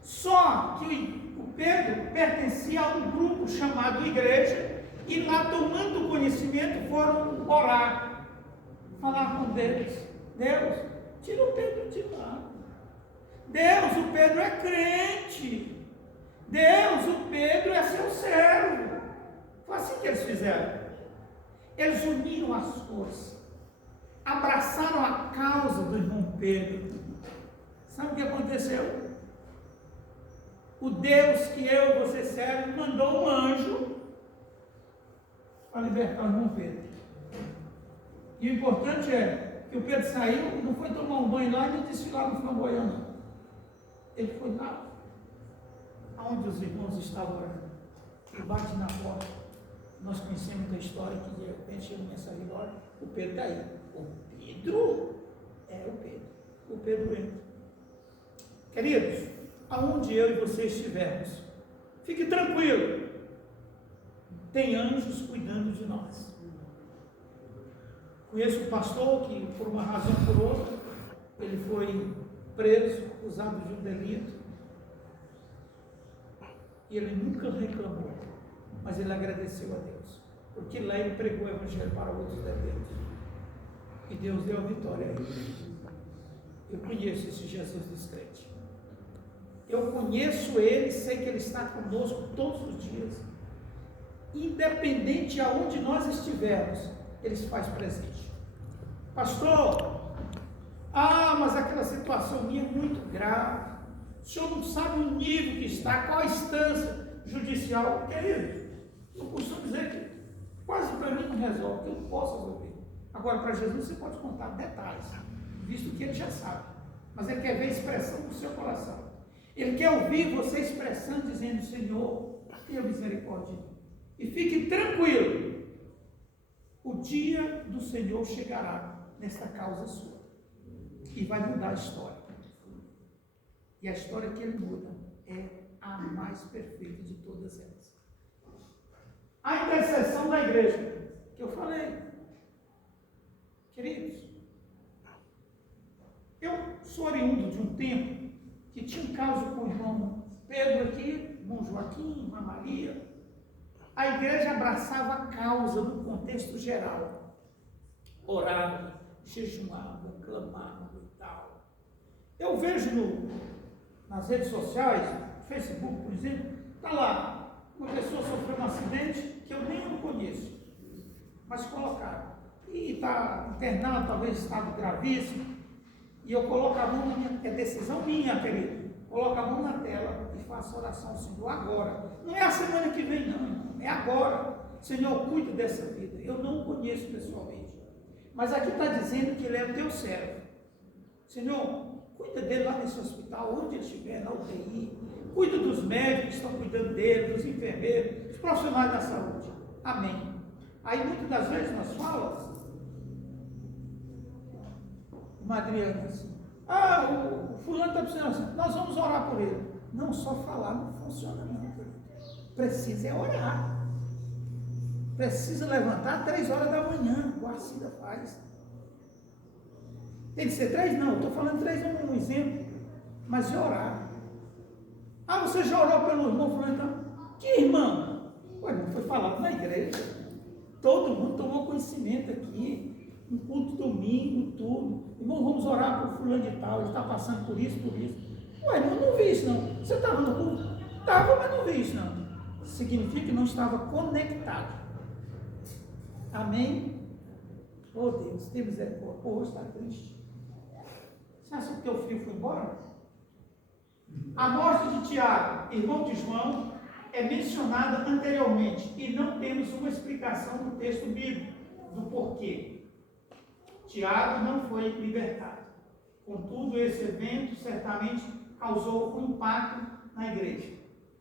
Só que o Pedro pertencia a um grupo chamado igreja, e lá, tomando conhecimento, foram orar, falar com Deus. Deus, tira o Pedro de lá. Deus, o Pedro é crente. Deus, o Pedro é seu servo. Foi assim que eles fizeram. Eles uniram as forças, abraçaram a causa do irmão Pedro. Sabe o que aconteceu? O Deus que eu e você servem mandou um anjo para libertar o irmão Pedro. E o importante é que o Pedro saiu e não foi tomar um banho lá e nem desfilar no flamboyant, não. Ele foi lá, aonde os irmãos estavam orando, e bate na porta. Nós conhecemos a história que de repente chega uma mensagem agora, o Pedro está aí. O Pedro? É o Pedro. O Pedro entra. Queridos, aonde eu e você estivermos, fique tranquilo. Tem anjos cuidando de nós. Conheço um pastor que, por uma razão ou por outra, ele foi preso, acusado de um delito. E ele nunca reclamou, mas ele agradeceu a Deus, porque lá ele pregou o evangelho para outros detentos. E Deus deu a vitória a ele. Eu conheço esse Jesus descrente. Eu conheço ele, sei que ele está conosco todos os dias. Independente de aonde nós estivermos, ele se faz presente. Pastor, mas aquela situação minha é muito grave. O senhor não sabe o nível que está, qual a instância judicial. Querido, eu costumo dizer que quase para mim não resolve, que eu não posso resolver. Agora, para Jesus você pode contar detalhes, visto que ele já sabe. Mas ele quer ver a expressão do seu coração. Ele quer ouvir você expressando, dizendo: Senhor, tenha misericórdia de mim. E fique tranquilo, o dia do Senhor chegará nesta causa sua e vai mudar a história. E a história que ele muda é a mais perfeita de todas elas. A intercessão da igreja, que eu falei. Queridos, eu sou oriundo de um tempo que tinha um caso com o irmão Pedro aqui, irmão Joaquim, irmã Maria. A igreja abraçava a causa no contexto geral. Orava, jejuava, clamava e tal. Eu vejo nas redes sociais, Facebook, por exemplo, está lá, uma pessoa sofreu um acidente que eu nem não conheço, mas colocaram. E está internado, talvez estado gravíssimo, e eu coloco a mão na minha, é decisão minha, querido, coloco a mão na tela e faço a oração, Senhor, agora. Não é a semana que vem, não, irmão, é agora. Senhor, cuide dessa vida. Eu não o conheço pessoalmente, mas aqui está dizendo que ele é o teu servo. Senhor, cuida dele lá nesse hospital, onde ele estiver, na UTI. Cuida dos médicos que estão cuidando dele, dos enfermeiros, dos profissionais da saúde. Amém. Aí muitas das vezes nós falamos, Adriana, assim, o fulano está precisando assim, nós vamos orar por ele. Não, só falar não funciona não. Precisa é orar. Precisa levantar 3 horas da manhã, o Arcida faz. Tem que ser 3? Não, estou falando 3 um exemplo, mas é orar. Você já orou pelo irmão fulano? Então, que irmão? Ué, não foi falado na igreja. Todo mundo tomou conhecimento aqui. Um culto domingo, tudo. Irmão, vamos orar por fulano de tal, ele está passando por isso, por isso. Ué, não vi isso não. Você estava no culto? Estava, mas não vi isso não. Significa que não estava conectado. Amém? Oh Deus, tem misericórdia. Hoje está triste. Você acha que o teu filho foi embora? A morte de Tiago, irmão de João, é mencionada anteriormente e não temos uma explicação no texto bíblico do porquê. Tiago não foi libertado. Contudo, esse evento certamente causou um impacto na igreja,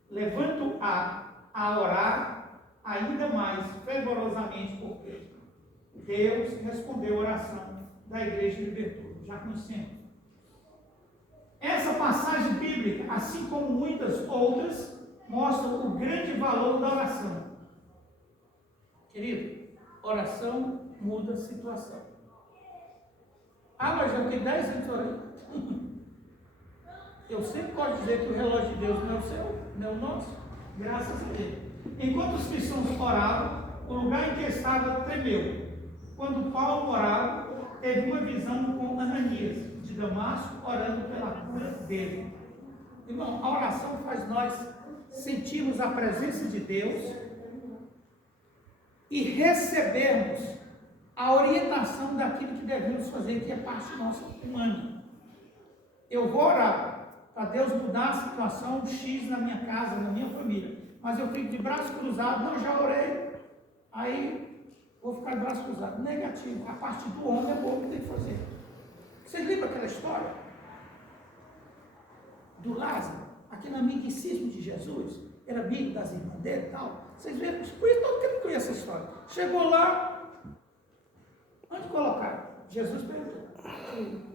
levando a orar ainda mais fervorosamente por Pedro. Deus respondeu a oração da igreja e libertou. Já conhecemos. Essa passagem bíblica, assim como muitas outras, mostra o grande valor da oração. Querido, oração muda a situação. Mas já tem 10 anos orando. Eu sempre posso dizer que o relógio de Deus não é o seu, não é o nosso. Graças a Deus. Enquanto os cristãos oravam, o lugar em que estava tremeu. Quando Paulo orava, teve uma visão com Ananias, de Damasco, orando pela dele. Irmão, a oração faz nós sentirmos a presença de Deus e recebermos a orientação daquilo que devemos fazer, que é parte nossa humana. Eu vou orar para Deus mudar a situação X na minha casa, na minha família, mas eu fico de braço cruzado, não, já orei, aí vou ficar de braço cruzado. Negativo, a parte do homem é bom que tem que fazer. Vocês lembram aquela história do Lázaro, aquele amiguíssimo de Jesus, era amigo das irmãs dele e tal? Vocês viram? Todo mundo conhece essa história. Chegou lá, onde colocaram? Jesus perguntou,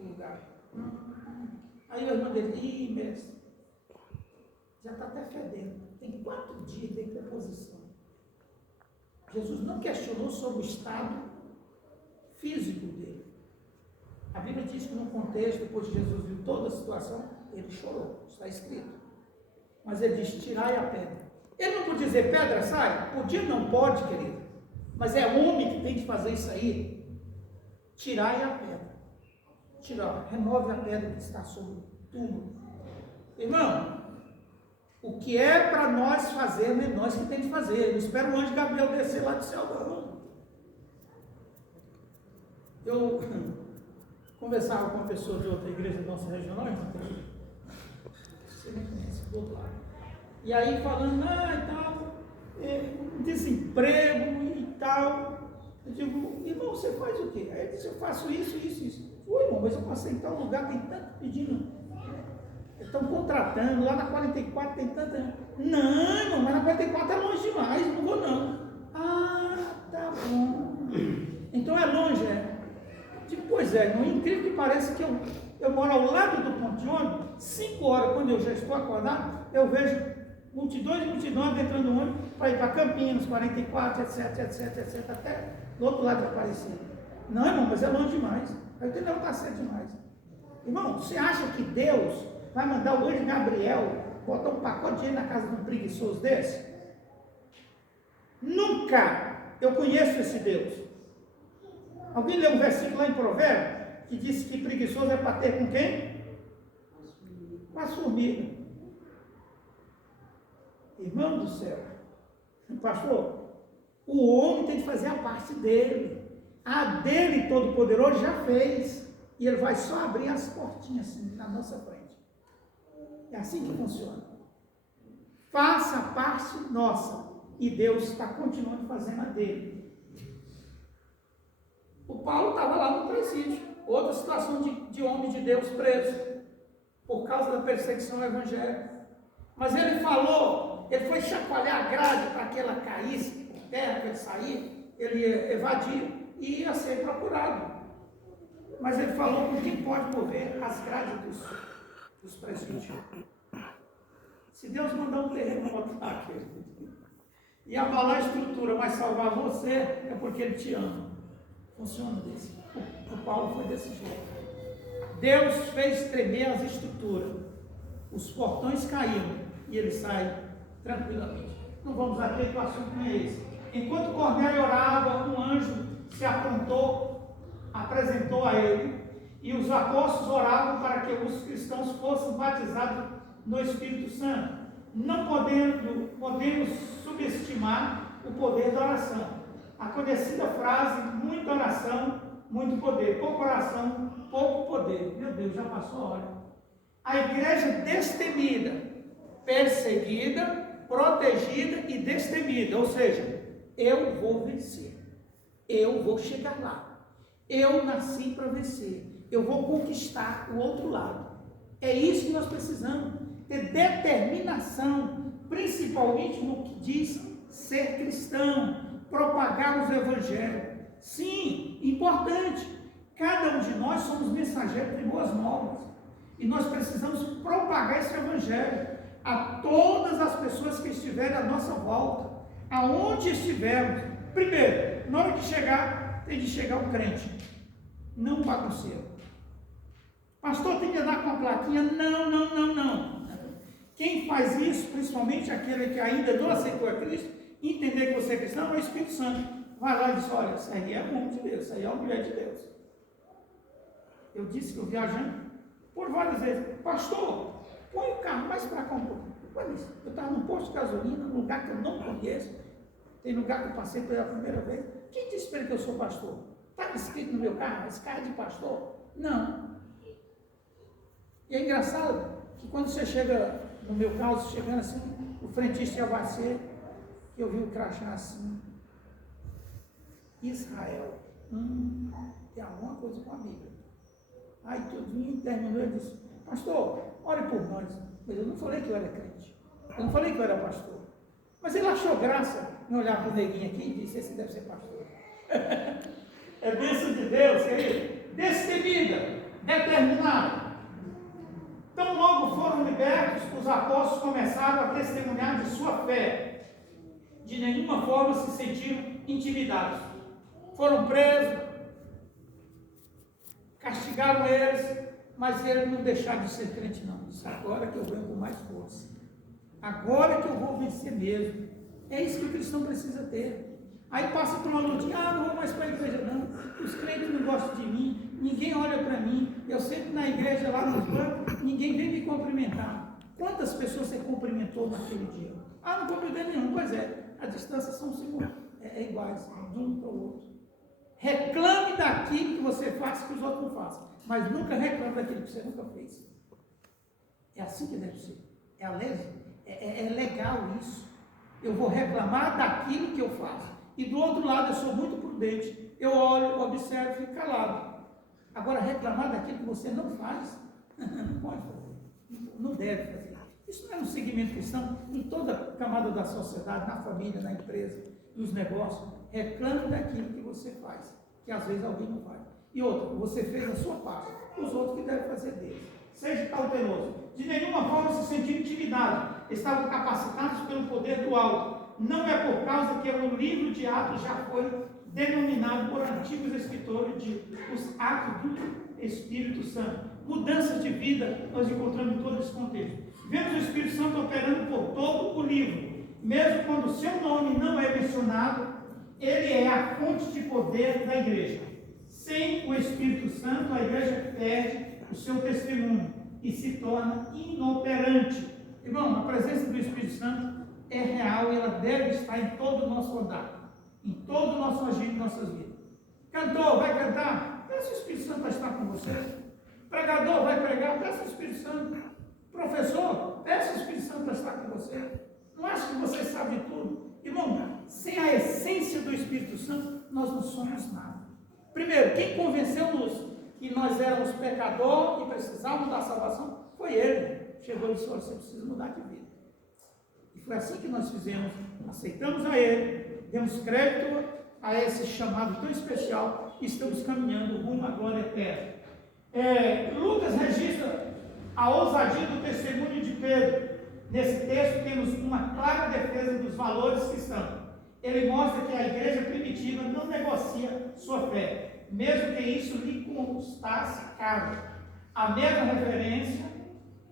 o lugar. Aí a irmã dele, ih, mestre, já está até fedendo, tem 4 dias de decomposição. Jesus não questionou sobre o estado físico dele. A Bíblia diz que no contexto, depois que Jesus viu toda a situação, ele chorou, está escrito. Mas ele diz, tirai a pedra. Ele não podia dizer, pedra sai? Podia, não pode, querido. Mas é homem que tem que fazer isso aí. Tirai a pedra. Tirar, remove a pedra que está sobre o túmulo. Irmão, o que é para nós fazermos, é nós que tem que fazer. Não espera o anjo Gabriel descer lá do céu, não. Eu conversava com uma pessoa de outra igreja da nossa regional, irmão, você não conhece, do outro lado. E aí falando, e tal, desemprego e tal. Eu digo, irmão, você faz o quê? Aí ele disse, eu faço isso, isso, isso. Oi, irmão, mas eu passei em tal lugar, tem tanto pedindo. Estão contratando, lá na 44 tem tanta. Não, irmão, mas na 44 é longe demais, não vou não. Ah, tá bom. Então é longe, é? Pois é, irmão, incrível que pareça que eu moro ao lado do ponto de ônibus, 5 horas, quando eu já estou acordado, eu vejo multidões e multidões entrando no ônibus para ir para Campinas, 44, etc, etc, etc, até do outro lado de Aparecida. Não, irmão, mas é longe demais. Aí eu tenho que levantar cedo demais. Irmão, você acha que Deus vai mandar o anjo Gabriel botar um pacote de dinheiro na casa de um preguiçoso desse? Nunca! Eu conheço esse Deus. Alguém leu um versículo lá em Provérbios que diz que preguiçoso é para ter com quem? Com as formigas. Irmão do céu, pastor, o homem tem que fazer a parte dele. A dele Todo-Poderoso já fez. E ele vai só abrir as portinhas assim na nossa frente. É assim que funciona. Faça a parte nossa. E Deus está continuando fazendo a dele. O Paulo estava lá no presídio. Outra situação de homem de Deus preso. Por causa da perseguição ao evangelho. Mas ele falou, ele foi chacoalhar a grade para que ela caísse por terra, para ele sair. Ele ia evadir e ia ser procurado. Mas ele falou com quem pode mover as grades dos presídios. Se Deus mandar um terremoto aqui e abalar a estrutura, mas salvar você, é porque Ele te ama. Funciona desse. O Paulo foi desse jeito. Deus fez tremer as estruturas. Os portões caíram e ele sai tranquilamente. Não vamos aqui, que o assunto não é esse. Enquanto Cornélio orava, um anjo se aprontou, apresentou a ele, e os apóstolos oravam para que os cristãos fossem batizados no Espírito Santo. Não podemos subestimar o poder da oração. A conhecida frase, muita oração, muito poder. Pouca oração, pouco poder. Meu Deus, já passou a hora. A igreja destemida, perseguida, protegida e destemida. Ou seja, eu vou vencer. Eu vou chegar lá. Eu nasci para vencer. Eu vou conquistar o outro lado. É isso que nós precisamos. Ter determinação, principalmente no que diz ser cristão, propagar os evangelhos. Sim, importante. Cada um de nós somos mensageiros de boas novas. E nós precisamos propagar esse evangelho a todas as pessoas que estiverem à nossa volta, aonde estivermos. Primeiro, na hora que chegar, tem de chegar um crente, não um bagunceiro. Pastor, tem que andar com a plaquinha? Não. Quem faz isso, principalmente aquele que ainda não aceitou a Cristo, entender que você é cristão, é o Espírito Santo. Vai lá e diz, olha, isso aí é um homem de Deus, isso aí é uma mulher de Deus. Eu disse que o viajante por várias vezes, pastor, põe o carro mais para cá um pouco. Eu estava num posto de gasolina, num lugar que eu não conheço, tem lugar que eu passei pela primeira vez. Quem disse para ele que eu sou pastor? Estava escrito no meu carro, esse carro é de pastor? Não. E é engraçado que quando você chega, no meu caso, chegando assim, o frentista ia bater, eu vi o crachá assim, Israel, tem alguma coisa com a Bíblia. Aí tudinho terminou e disse, pastor, ore por nós. Mas eu não falei que eu era crente, eu não falei que eu era pastor. Mas ele achou graça em olhar para o neguinho aqui e disse, esse deve ser pastor. É bênção de Deus, querido, destemida, determinada. Tão logo foram libertos, os apóstolos começaram a testemunhar de sua fé. De nenhuma forma se sentiram intimidados. Foram presos, castigaram eles, mas eles não deixaram de ser crente não. Disse, agora que eu venho com mais força. Agora que eu vou vencer mesmo. É isso que o cristão precisa ter. Aí passa por uma lutinha, não vou mais para a igreja não. Os crentes não gostam de mim, ninguém olha para mim. Eu sempre na igreja, lá nos bancos, ninguém vem me cumprimentar. Quantas pessoas você cumprimentou naquele dia? Não cumprimentei nenhum. Pois é, a distância são iguais, de um para o outro. Reclame daquilo que você faz que os outros não façam, mas nunca reclame daquilo que você nunca fez. É assim que deve ser. É legal isso. Eu vou reclamar daquilo que eu faço. E do outro lado eu sou muito prudente. Eu olho, observo e fico calado. Agora reclamar daquilo que você não faz, não pode fazer. Não deve fazer. Isso não é um segmento cristão. Em toda camada da sociedade, na família, na empresa, nos negócios, reclame daquilo que você faz, que às vezes alguém não faz. E outra, você fez a sua parte, os outros que devem fazer deles. Seja cauteloso. De nenhuma forma se sentir intimidado. Estavam capacitados pelo poder do alto. Não é por causa que o livro de Atos já foi denominado por antigos escritores de os atos do Espírito Santo. Mudanças de vida nós encontramos em todo esse contexto. Vemos o Espírito Santo operando por todo o livro. Mesmo quando o seu nome não é mencionado, ele é a fonte de poder da igreja. Sem o Espírito Santo, a igreja perde o seu testemunho e se torna inoperante. Irmão, a presença do Espírito Santo é real e ela deve estar em todo o nosso andar, em todo o nosso agir de nossas vidas. Cantor, vai cantar? Peça o Espírito Santo para estar com você. Pregador, vai pregar? Peça o Espírito Santo. Professor, peça o Espírito Santo para estar com você. Não acha que você sabe tudo? Irmão, sem a essência do Espírito Santo, nós não somos nada. Primeiro, quem convenceu-nos que nós éramos pecador e precisávamos da salvação, foi Ele. Chegou e disse, você precisa mudar de vida. E foi assim que nós fizemos, aceitamos a Ele, demos crédito a esse chamado tão especial e estamos caminhando rumo à glória eterna. Lucas registra a ousadia do testemunho de Pedro. Nesse texto temos uma clara defesa dos valores cristãos. Ele mostra que a igreja primitiva não negocia sua fé, mesmo que isso lhe custasse caro. A mesma referência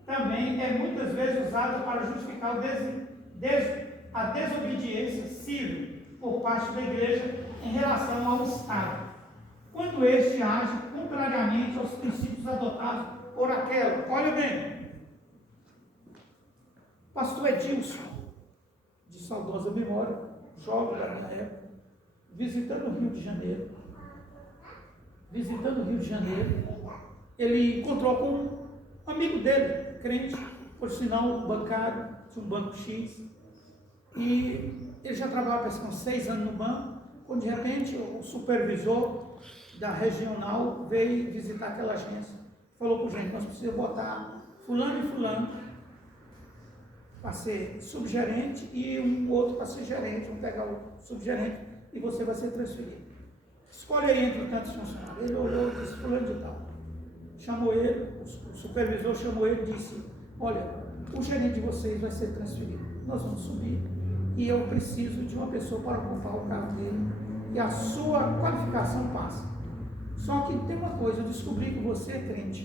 também é muitas vezes usada para justificar a desobediência civil por parte da igreja em relação ao Estado, quando este age contrariamente aos princípios adotados por aquela. Olha bem, pastor Edilson, de saudosa memória, jovem da minha época, visitando o Rio de Janeiro, ele encontrou com um amigo dele, crente, por sinal um bancário, de um banco X, e ele já trabalhava com 6 anos no banco, quando de repente o supervisor da regional veio visitar aquela agência, falou para o gente, nós precisamos botar fulano e fulano para ser subgerente e um outro para ser gerente, vamos pegar o subgerente e você vai ser transferido. Escolhe aí entre tantos funcionários. Ele olhou e disse, fulano de tal. Chamou ele, o supervisor chamou ele e disse, olha, o gerente de vocês vai ser transferido. Nós vamos subir e eu preciso de uma pessoa para ocupar o cargo dele e a sua qualificação passa. Só que tem uma coisa, eu descobri que você é crente.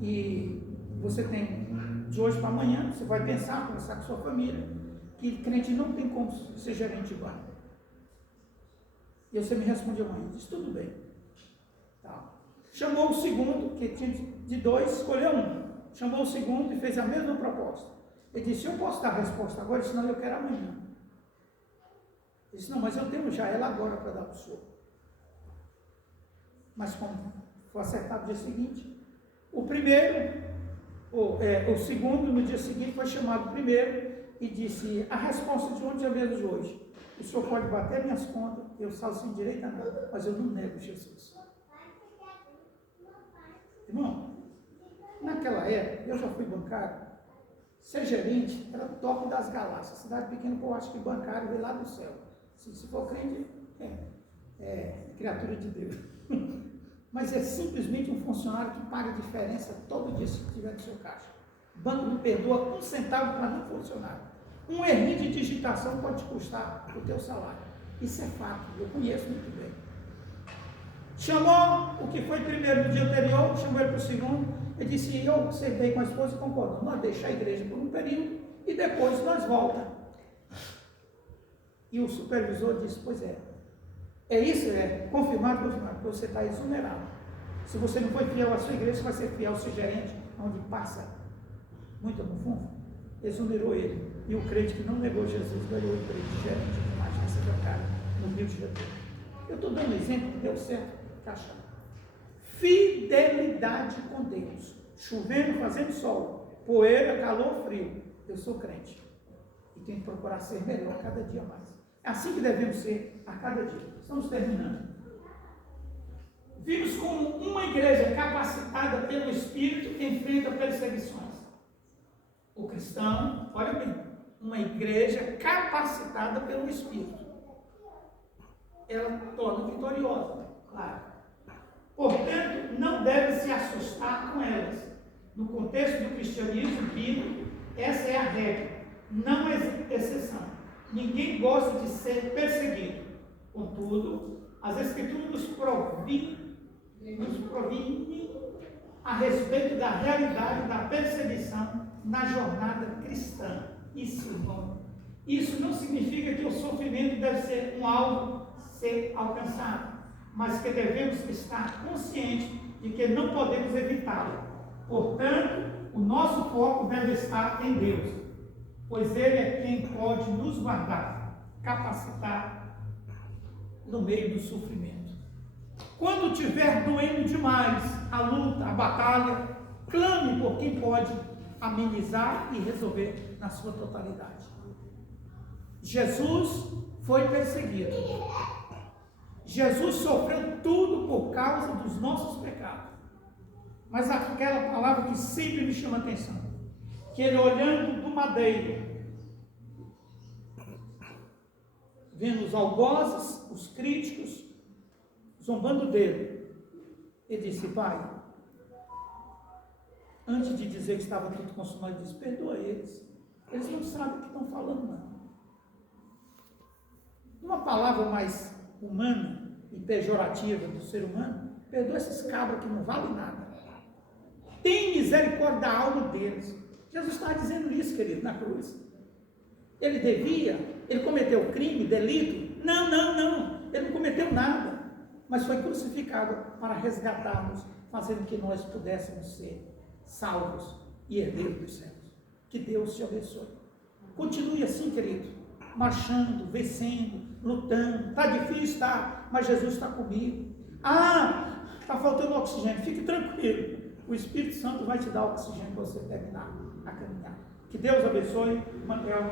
E você tem, de hoje para amanhã, você vai pensar, conversar com sua família, que crente não tem como ser gerente de banco. E você me respondeu amanhã, disse, tudo bem. Tá. Chamou o segundo, que tinha de 2, escolheu um. Chamou o segundo e fez a mesma proposta. Ele disse, eu posso dar a resposta agora, senão eu quero amanhã. Ele disse, não, mas eu tenho já ela agora para dar para o senhor. Mas como foi acertado no dia seguinte, o segundo, no dia seguinte, foi chamado primeiro e disse, a resposta de ontem é a mesma de hoje. O senhor pode bater minhas contas, eu salvo sem direito a nada, mas eu não nego Jesus. Irmão, naquela época, eu já fui bancário, ser gerente era o top das galáxias. Cidade pequena, eu acho que bancário veio lá do céu. Se for crente, é criatura de Deus. Mas é simplesmente um funcionário que paga diferença todo dia se tiver no seu caixa. O banco não perdoa um centavo para não funcionar. Um errinho de digitação pode te custar o teu salário. Isso é fato, eu conheço muito bem. Chamou o que foi primeiro no dia anterior, chamou ele para o segundo, ele disse, eu sentei com a esposa e concordamos, nós deixamos a igreja por um período e depois nós voltamos. E o supervisor disse, pois é isso, confirmado, porque você está exonerado. Se você não foi fiel à sua igreja, você vai ser fiel ao seu gerente, onde passa muito no fundo. Exonerou ele. E o crente que não negou Jesus ganhou o emprego de gerente de mais nessa bancária no Rio de Janeiro. Eu estou dando um exemplo que deu certo. Caixa. Fidelidade com Deus. Chovendo, fazendo sol, poeira, calor, frio. Eu sou crente. E tenho que procurar ser melhor cada dia mais. É assim que devemos ser a cada dia. Estamos terminando. Vimos como uma igreja capacitada pelo Espírito que enfrenta perseguições. O cristão, olha bem, uma igreja capacitada pelo Espírito. Ela torna vitoriosa, claro. Portanto, não deve se assustar com elas. No contexto do cristianismo bíblico, essa é a regra, não é exceção. Ninguém gosta de ser perseguido. Contudo, as Escrituras nos provêm a respeito da realidade da perseguição na jornada cristã. Isso não significa que o sofrimento deve ser um alvo a ser alcançado, mas que devemos estar conscientes de que não podemos evitá-lo. Portanto, o nosso foco deve estar em Deus, pois Ele é quem pode nos guardar, capacitar no meio do sofrimento. Quando estiver doendo demais a luta, a batalha, clame por quem pode amenizar e resolver na sua totalidade. Jesus foi perseguido. Jesus sofreu tudo por causa dos nossos pecados. Mas aquela palavra que sempre me chama a atenção, que ele olhando do madeiro, vendo os algozes, os críticos, zombando dele, ele disse, Pai, antes de dizer que estava tudo consumado, ele disse, perdoa eles não sabem o que estão falando, não. Uma palavra mais humana e pejorativa do ser humano, perdoa esses cabras que não valem nada. Tem misericórdia da alma deles. Jesus está dizendo isso, querido, na cruz. Ele ele cometeu crime, delito? Não, ele não cometeu nada, mas foi crucificado para resgatar-nos, fazendo que nós pudéssemos ser salvos e herdeiros dos céus. Que Deus te abençoe. Continue assim, querido, marchando, vencendo, lutando. Está difícil, tá, mas Jesus está comigo. Está faltando oxigênio, fique tranquilo. O Espírito Santo vai te dar oxigênio para você terminar a caminhar. Que Deus abençoe. Manuel.